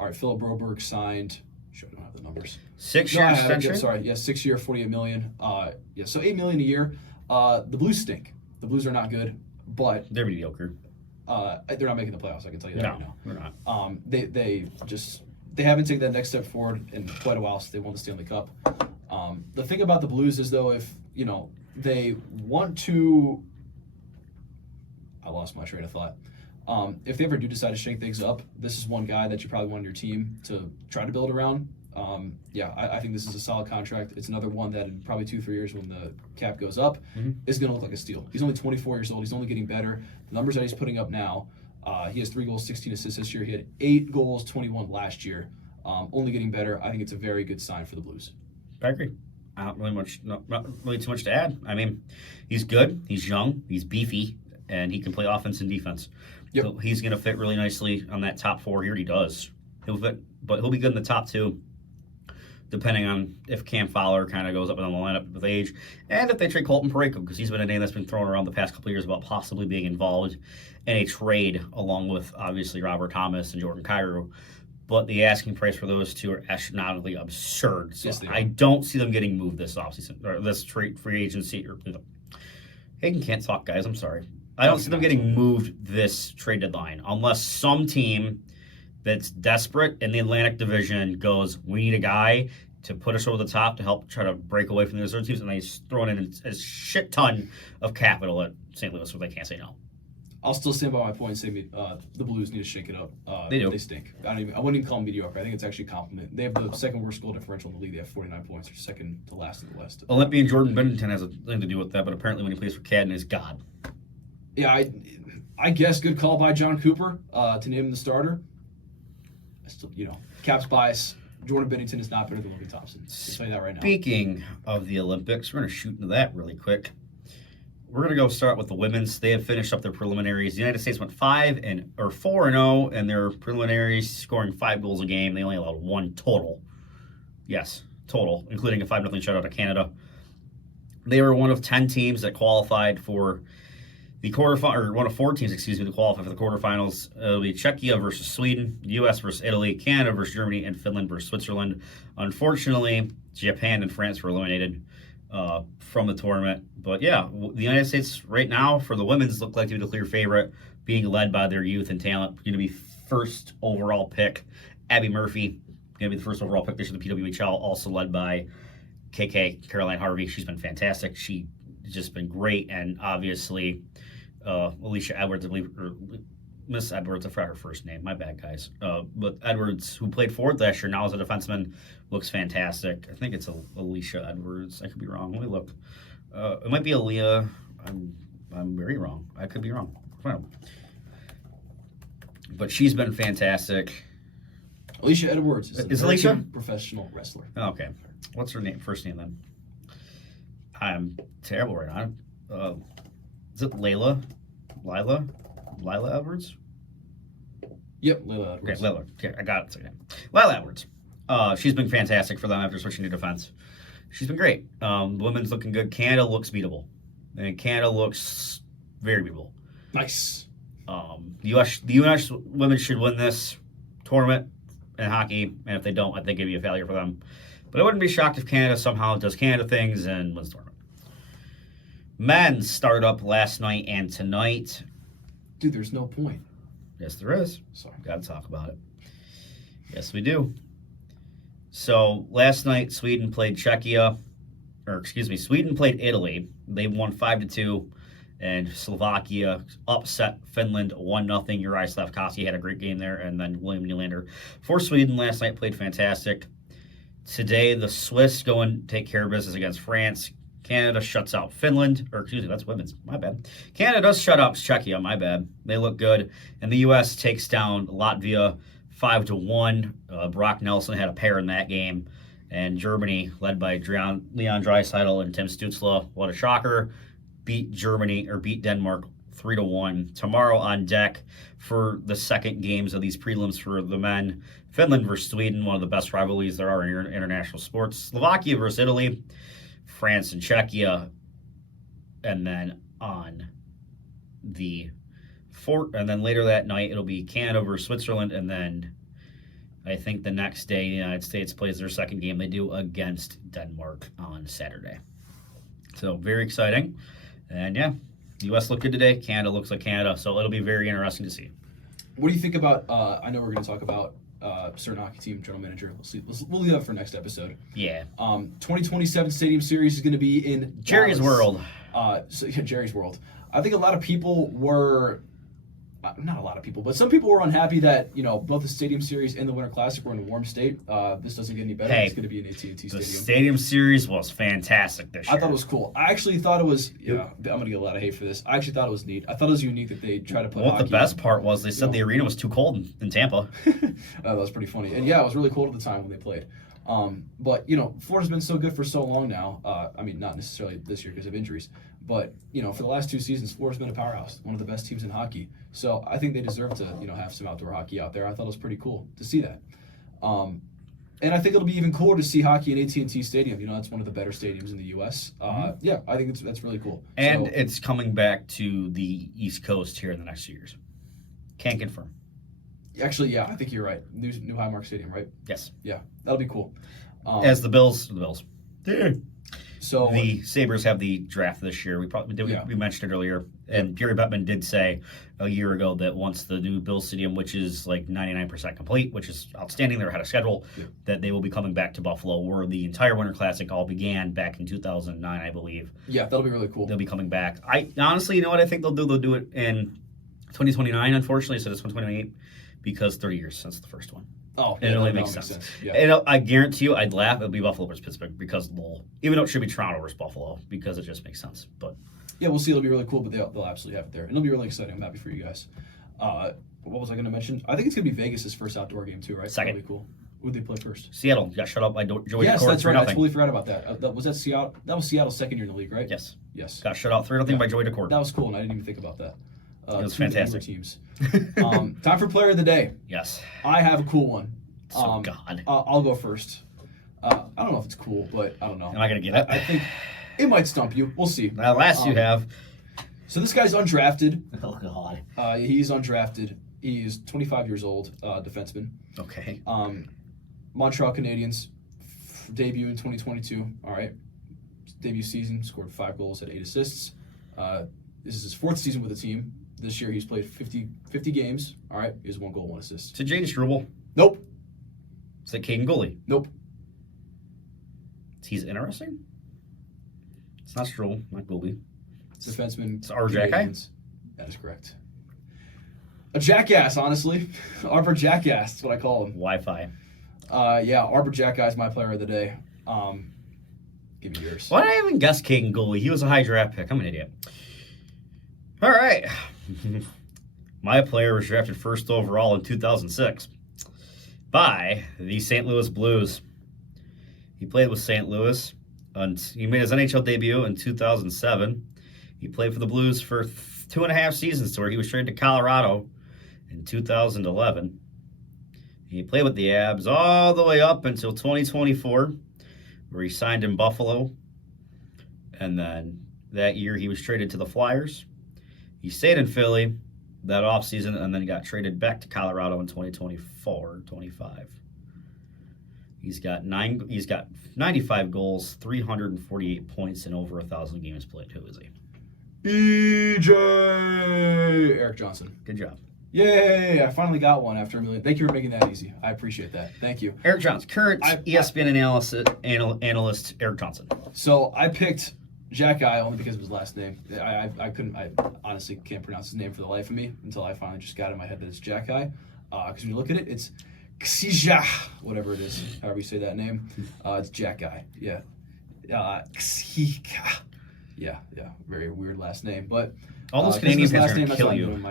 All right, Philip Broberg signed. Sure, I don't have the numbers. 6-year extension? Sorry, 6 year, $48 million. So $8 million a year. The Blues stink. The Blues are not good, but They're mediocre. they're not making the playoffs. I can tell you that right now. They're not. They haven't taken that next step forward in quite a while since they won the Stanley Cup. The thing about the Blues is though, if they want to, I lost my train of thought. If they ever do decide to shake things up, this is one guy that you probably want your team to try to build around. I think this is a solid contract. It's another one that in probably 2-3 years when the cap goes up is going to look like a steal. He's only 24 years old. He's only getting better. The numbers that he's putting up now, he has 3 goals, 16 assists this year. He had 8 goals, 21 last year. Only getting better. I think it's a very good sign for the Blues. I agree. Not really too much to add. I mean, he's good. He's young. He's beefy, and he can play offense and defense. Yep. So he's going to fit really nicely on that top 4. He already does. He'll be good in the top 2, depending on if Cam Fowler kind of goes up on the lineup with age, and if they trade Colton Parayko, because he's been a name that's been thrown around the past couple of years about possibly being involved in a trade along with obviously Robert Thomas and Jordan Kyrou. But the asking price for those two are astronomically absurd. So Yes, they are. I don't see them getting moved this offseason, or this trade free agency. Hayden can't talk, guys. I'm sorry. I don't see them getting moved this trade deadline unless some team that's desperate in the Atlantic Division goes, we need a guy to put us over the top to help try to break away from the other teams, and they throw in a shit ton of capital at St. Louis where they can't say no. I'll still stand by my point and say the Blues need to shake it up. They do. They stink. I wouldn't even call them mediocre. I think it's actually a compliment. They have the second worst goal differential in the league. They have 49 points. They're second to last in the West. Olympian Jordan Bennington has a thing to do with that, but apparently when he plays for Cadden, is God. Yeah, I guess good call by John Cooper to name him the starter. I still, Caps bias. Jordan Bennington is not better than Logan Thompson. I'll tell you that right now. Speaking of the Olympics, we're going to shoot into that really quick. We're going to go start with the women's. They have finished up their preliminaries. The United States went 4-0 in their preliminaries, scoring 5 goals a game. They only allowed 1 total. Yes, total, including a 5-0 shutout of Canada. They were one of 10 teams that qualified for the quarterfinal, or one of 4 teams, to qualify for the quarterfinals. It'll be Czechia versus Sweden, U.S. versus Italy, Canada versus Germany, and Finland versus Switzerland. Unfortunately, Japan and France were eliminated from the tournament. But yeah, the United States right now for the women's look like to be the clear favorite, being led by their youth and talent. Going to be first overall pick, Abby Murphy. Going to be the first overall pick this year in the PWHL, also led by Caroline Harvey. She's been fantastic. She's just been great, and obviously Alicia Edwards, I believe, or Miss Edwards, I forgot her first name. My bad, guys. But Edwards, who played forward last year, now as a defenseman, looks fantastic. I think it's Alicia Edwards. I could be wrong. Let me look. It might be Aaliyah. I'm very wrong. I could be wrong. But she's been fantastic. Alicia Edwards is an Is Alicia? American professional wrestler. Okay. What's her name? First name then? I'm terrible right now. Is it Lila Edwards? Yep, Layla Edwards. Okay, Lila. Okay, I got it. Okay. Lila Edwards. She's been fantastic for them after switching to defense. She's been great. The women's looking good. Canada looks beatable. And Canada looks very beatable. Nice. The U.S. women should win this tournament in hockey, and if they don't, I think it'd be a failure for them. But I wouldn't be shocked if Canada somehow does Canada things and wins the tournament. Men's started up last night and tonight. Dude, there's no point. Yes, there is. Sorry. Got to talk about it. Yes, we do. So last night, Sweden played Sweden played Italy. They won 5-2, and Slovakia upset Finland 1-0. Juraj Slafkovsky had a great game there, and then William Nylander for Sweden last night played fantastic. Today, the Swiss go and take care of business against France. Canada shuts out Finland, that's women's, my bad. Canada does shut out Czechia, my bad. They look good. And the U.S. takes down Latvia 5-1. Brock Nelson had a pair in that game. And Germany, led by Leon Draisaitl and Tim Stützle, what a shocker, beat Denmark 3-1. Tomorrow on deck for the second games of these prelims for the men. Finland versus Sweden, one of the best rivalries there are in international sports. Slovakia versus Italy. France and Czechia. And then on the and then later that night it'll be Canada versus Switzerland, and then I think the next day the United States plays their second game they do against Denmark on Saturday. So very exciting. And yeah, the U.S. looked good today. Canada looks like Canada, so it'll be very interesting to see. What do you think about, I know we're going to talk about certain hockey team general manager. We'll leave that for next episode. Yeah. 2027 Stadium Series is going to be in Jerry's Dallas. World. Jerry's World. I think a lot of people were, not a lot of people, but some people were unhappy that, both the Stadium Series and the Winter Classic were in a warm state. This doesn't get any better. Hey, it's going to be an AT&T Stadium. The Stadium Series was fantastic this year. I thought it was cool. I actually thought it was, I'm going to get a lot of hate for this. I actually thought it was neat. I thought it was unique that they tried to put hockey. The best part was they said the arena was too cold in Tampa. That was pretty funny. And yeah, it was really cold at the time when they played. But, Florida's been so good for so long now. Not necessarily this year because of injuries. But, for the last 2 seasons, Florida's been a powerhouse, one of the best teams in hockey. So I think they deserve to, have some outdoor hockey out there. I thought it was pretty cool to see that. And I think it'll be even cooler to see hockey in AT&T Stadium. That's one of the better stadiums in the U.S. Yeah, I think that's really cool. And it's coming back to the East Coast here in the next few years. Can't confirm. Actually, yeah, I think you're right. New Highmark Stadium, right? Yes. Yeah, that'll be cool. As the Bills. So the Sabres have the draft this year. We mentioned it earlier, and Gary Bettman did say a year ago that once the new Bills Stadium, which is like 99% complete, which is outstanding, they're ahead of schedule, that they will be coming back to Buffalo, where the entire Winter Classic all began back in 2009, I believe. Yeah, that'll be really cool. They'll be coming back. I honestly, you know what I think they'll do? They'll do it in 2029, unfortunately, instead of 2028, because 30 years since the first one. Oh, and it only makes sense. Yeah. And I guarantee you, I'd laugh. It'll be Buffalo versus Pittsburgh because even though it should be Toronto versus Buffalo because it just makes sense. But yeah, we'll see. It'll be really cool, but they'll absolutely have it there, and it'll be really exciting. I'm happy for you guys. What was I going to mention? I think it's going to be Vegas' first outdoor game too, right? Second. That'll be cool. Who'd they play first? Seattle got shut out by Joey DeCourt. Yes, that's right. I 3-0. totally forgot about that. Was that Seattle? That was Seattle's second year in the league, right? Yes. Yes. Got shut out 3-0 by Joey DeCourt. That was cool, and I didn't even think about that. It was two fantastic. Teams. Time for player of the day. Yes. I have a cool one. God. I'll go first. I don't know if it's cool, but I don't know. Am I going to get it? I think it might stump you. We'll see. Last you have. So this guy's undrafted. Oh, God. He's undrafted. He's 25 years old, defenseman. Okay. Montreal Canadiens, debut in 2022. All right. Debut season, scored 5 goals, had 8 assists. This is his 4th season with the team. This year he's played 50 games. All right. He has 1 goal, 1 assist. Is it Jaden Struble? Nope. Is it Caden Gooley? Nope. He's interesting. It's not Struble, not Gooley. Defenseman. It's our Jack guy? That is correct. A jackass, honestly. Arbor Jackass, that's what I call him. Wi-Fi. Yeah, Arbor Jackass, my player of the day. Give me yours. Why did I even guess Caden Gooley? He was a high draft pick. I'm an idiot. All right. My player was drafted first overall in 2006 by the St. Louis Blues. He played with St. Louis. And he made his NHL debut in 2007. He played for the Blues for 2.5 seasons, to where he was traded to Colorado in 2011. He played with the Abs all the way up until 2024, where he signed in Buffalo. And then that year he was traded to the Flyers. He stayed in Philly that offseason and then got traded back to Colorado in 2024-25. He's got 95 goals, 348 points, and over 1,000 games played. Who is he? EJ Eric Johnson. Good job. Yay! I finally got one after a million. Thank you for making that easy. I appreciate that. Thank you. Eric Johnson, current ESPN analyst Eric Johnson. So I picked Jack Guy only because of his last name. I honestly can't pronounce his name for the life of me until I finally just got in my head that it's Jack Guy. Because when you look at it, it's Ksija, whatever it is, however you say that name. It's Jack Guy. Yeah. Ksika. Yeah. Very weird last name. But all those Canadian fans are going to kill you.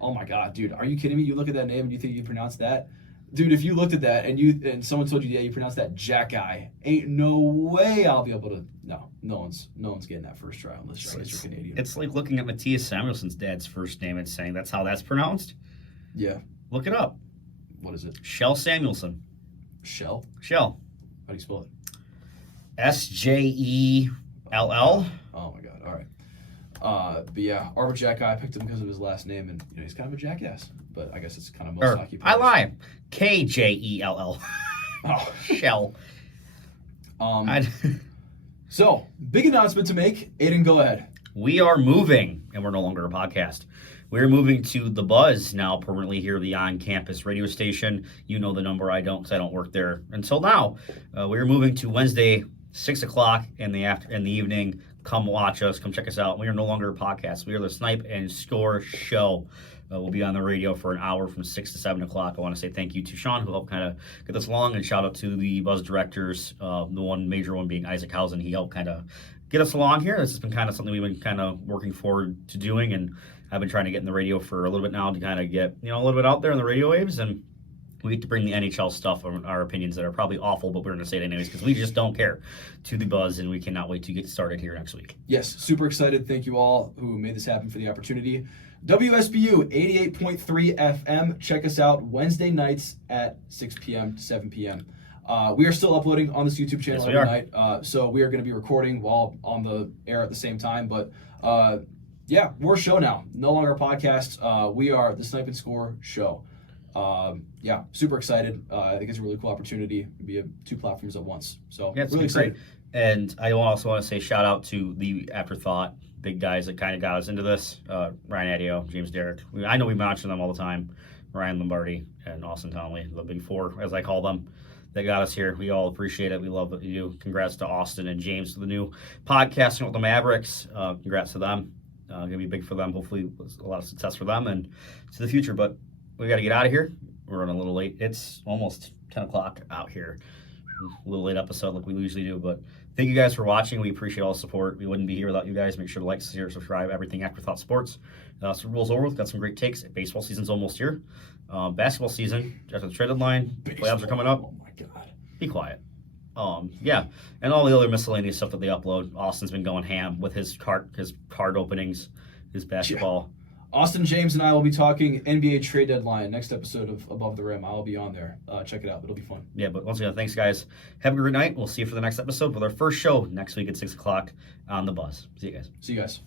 Oh my God, dude. Are you kidding me? You look at that name and you think you pronounce that? Dude, if you looked at that and someone told you, yeah, you pronounce that Jack-eye, ain't no way I'll be able to. No one's getting that first try unless you're Canadian. It's like looking at Matthias Samuelson's dad's first name and saying that's how that's pronounced. Yeah. Look it up. What is it? Shell Samuelson. Shell? Shell. How do you spell it? Sjell. Oh my God! All right. But yeah, Arbor Jack-eye, I picked him because of his last name, and he's kind of a jackass. But I guess it's kind of most hockey players. I lie. Kjell. Oh, Shell. So, big announcement to make. Aidan, go ahead. We are moving, and we're no longer a podcast. We're moving to The Buzz now, permanently here, the on-campus radio station. You know the number, I don't, because I don't work there until now. We're moving to Wednesday, 6 o'clock in the evening. Come watch us. Come check us out. We are no longer a podcast. We are the Snipe and Score show. We'll be on the radio for an hour from 6 to 7 o'clock. I want to say thank you to Sean, who helped kind of get this along, and shout out to the Buzz directors, the one major one being Isaac Housen. He helped kind of get us along here. This has been kind of something we've been kind of working forward to doing, and I've been trying to get in the radio for a little bit now to kind of get a little bit out there in the radio waves, and we get to bring the NHL stuff, our opinions that are probably awful, but we're going to say it anyways because we just don't care, to the Buzz, and we cannot wait to get started here next week. Yes, super excited. Thank you all who made this happen for the opportunity. WSBU 88.3 FM. Check us out Wednesday nights at 6 p.m. to 7 p.m. We are still uploading on this YouTube channel every night, so we are going to be recording while on the air at the same time. But yeah, we're a show now, no longer a podcast. We are the Snipe and Score show. Yeah, super excited. I think it's a really cool opportunity to be at two platforms at once. So yeah, it's really excited. Great. And I also want to say shout out to the Afterthought big guys that kind of got us into this. Ryan Adio, James Derrick. I know we mention them all the time. Ryan Lombardi and Austin Townley, the big four, as I call them. They got us here. We all appreciate it. We love what you do. Congrats to Austin and James for the new podcasting with the Mavericks. Congrats to them. Going to be big for them. Hopefully, a lot of success for them and to the future. But we got to get out of here. We're running a little late. It's almost 10 o'clock out here. A little late episode like we usually do. But thank you guys for watching. We appreciate all the support. We wouldn't be here without you guys. Make sure to like, share, subscribe. Everything Afterthought Sports. Super Bowl's over. We've got some great takes. Baseball season's almost here. Basketball season, after the trade deadline. Playoffs are coming up. Oh my God. Be quiet. Yeah, and all the other miscellaneous stuff that they upload. Austin's been going ham with his card openings, his basketball. Yeah. Austin, James, and I will be talking NBA trade deadline next episode of Above the Rim. I'll be on there. Check it out. It'll be fun. Yeah, but once again, thanks, guys. Have a great night. We'll see you for the next episode with our first show next week at 6 o'clock on The Buzz. See you guys. See you guys.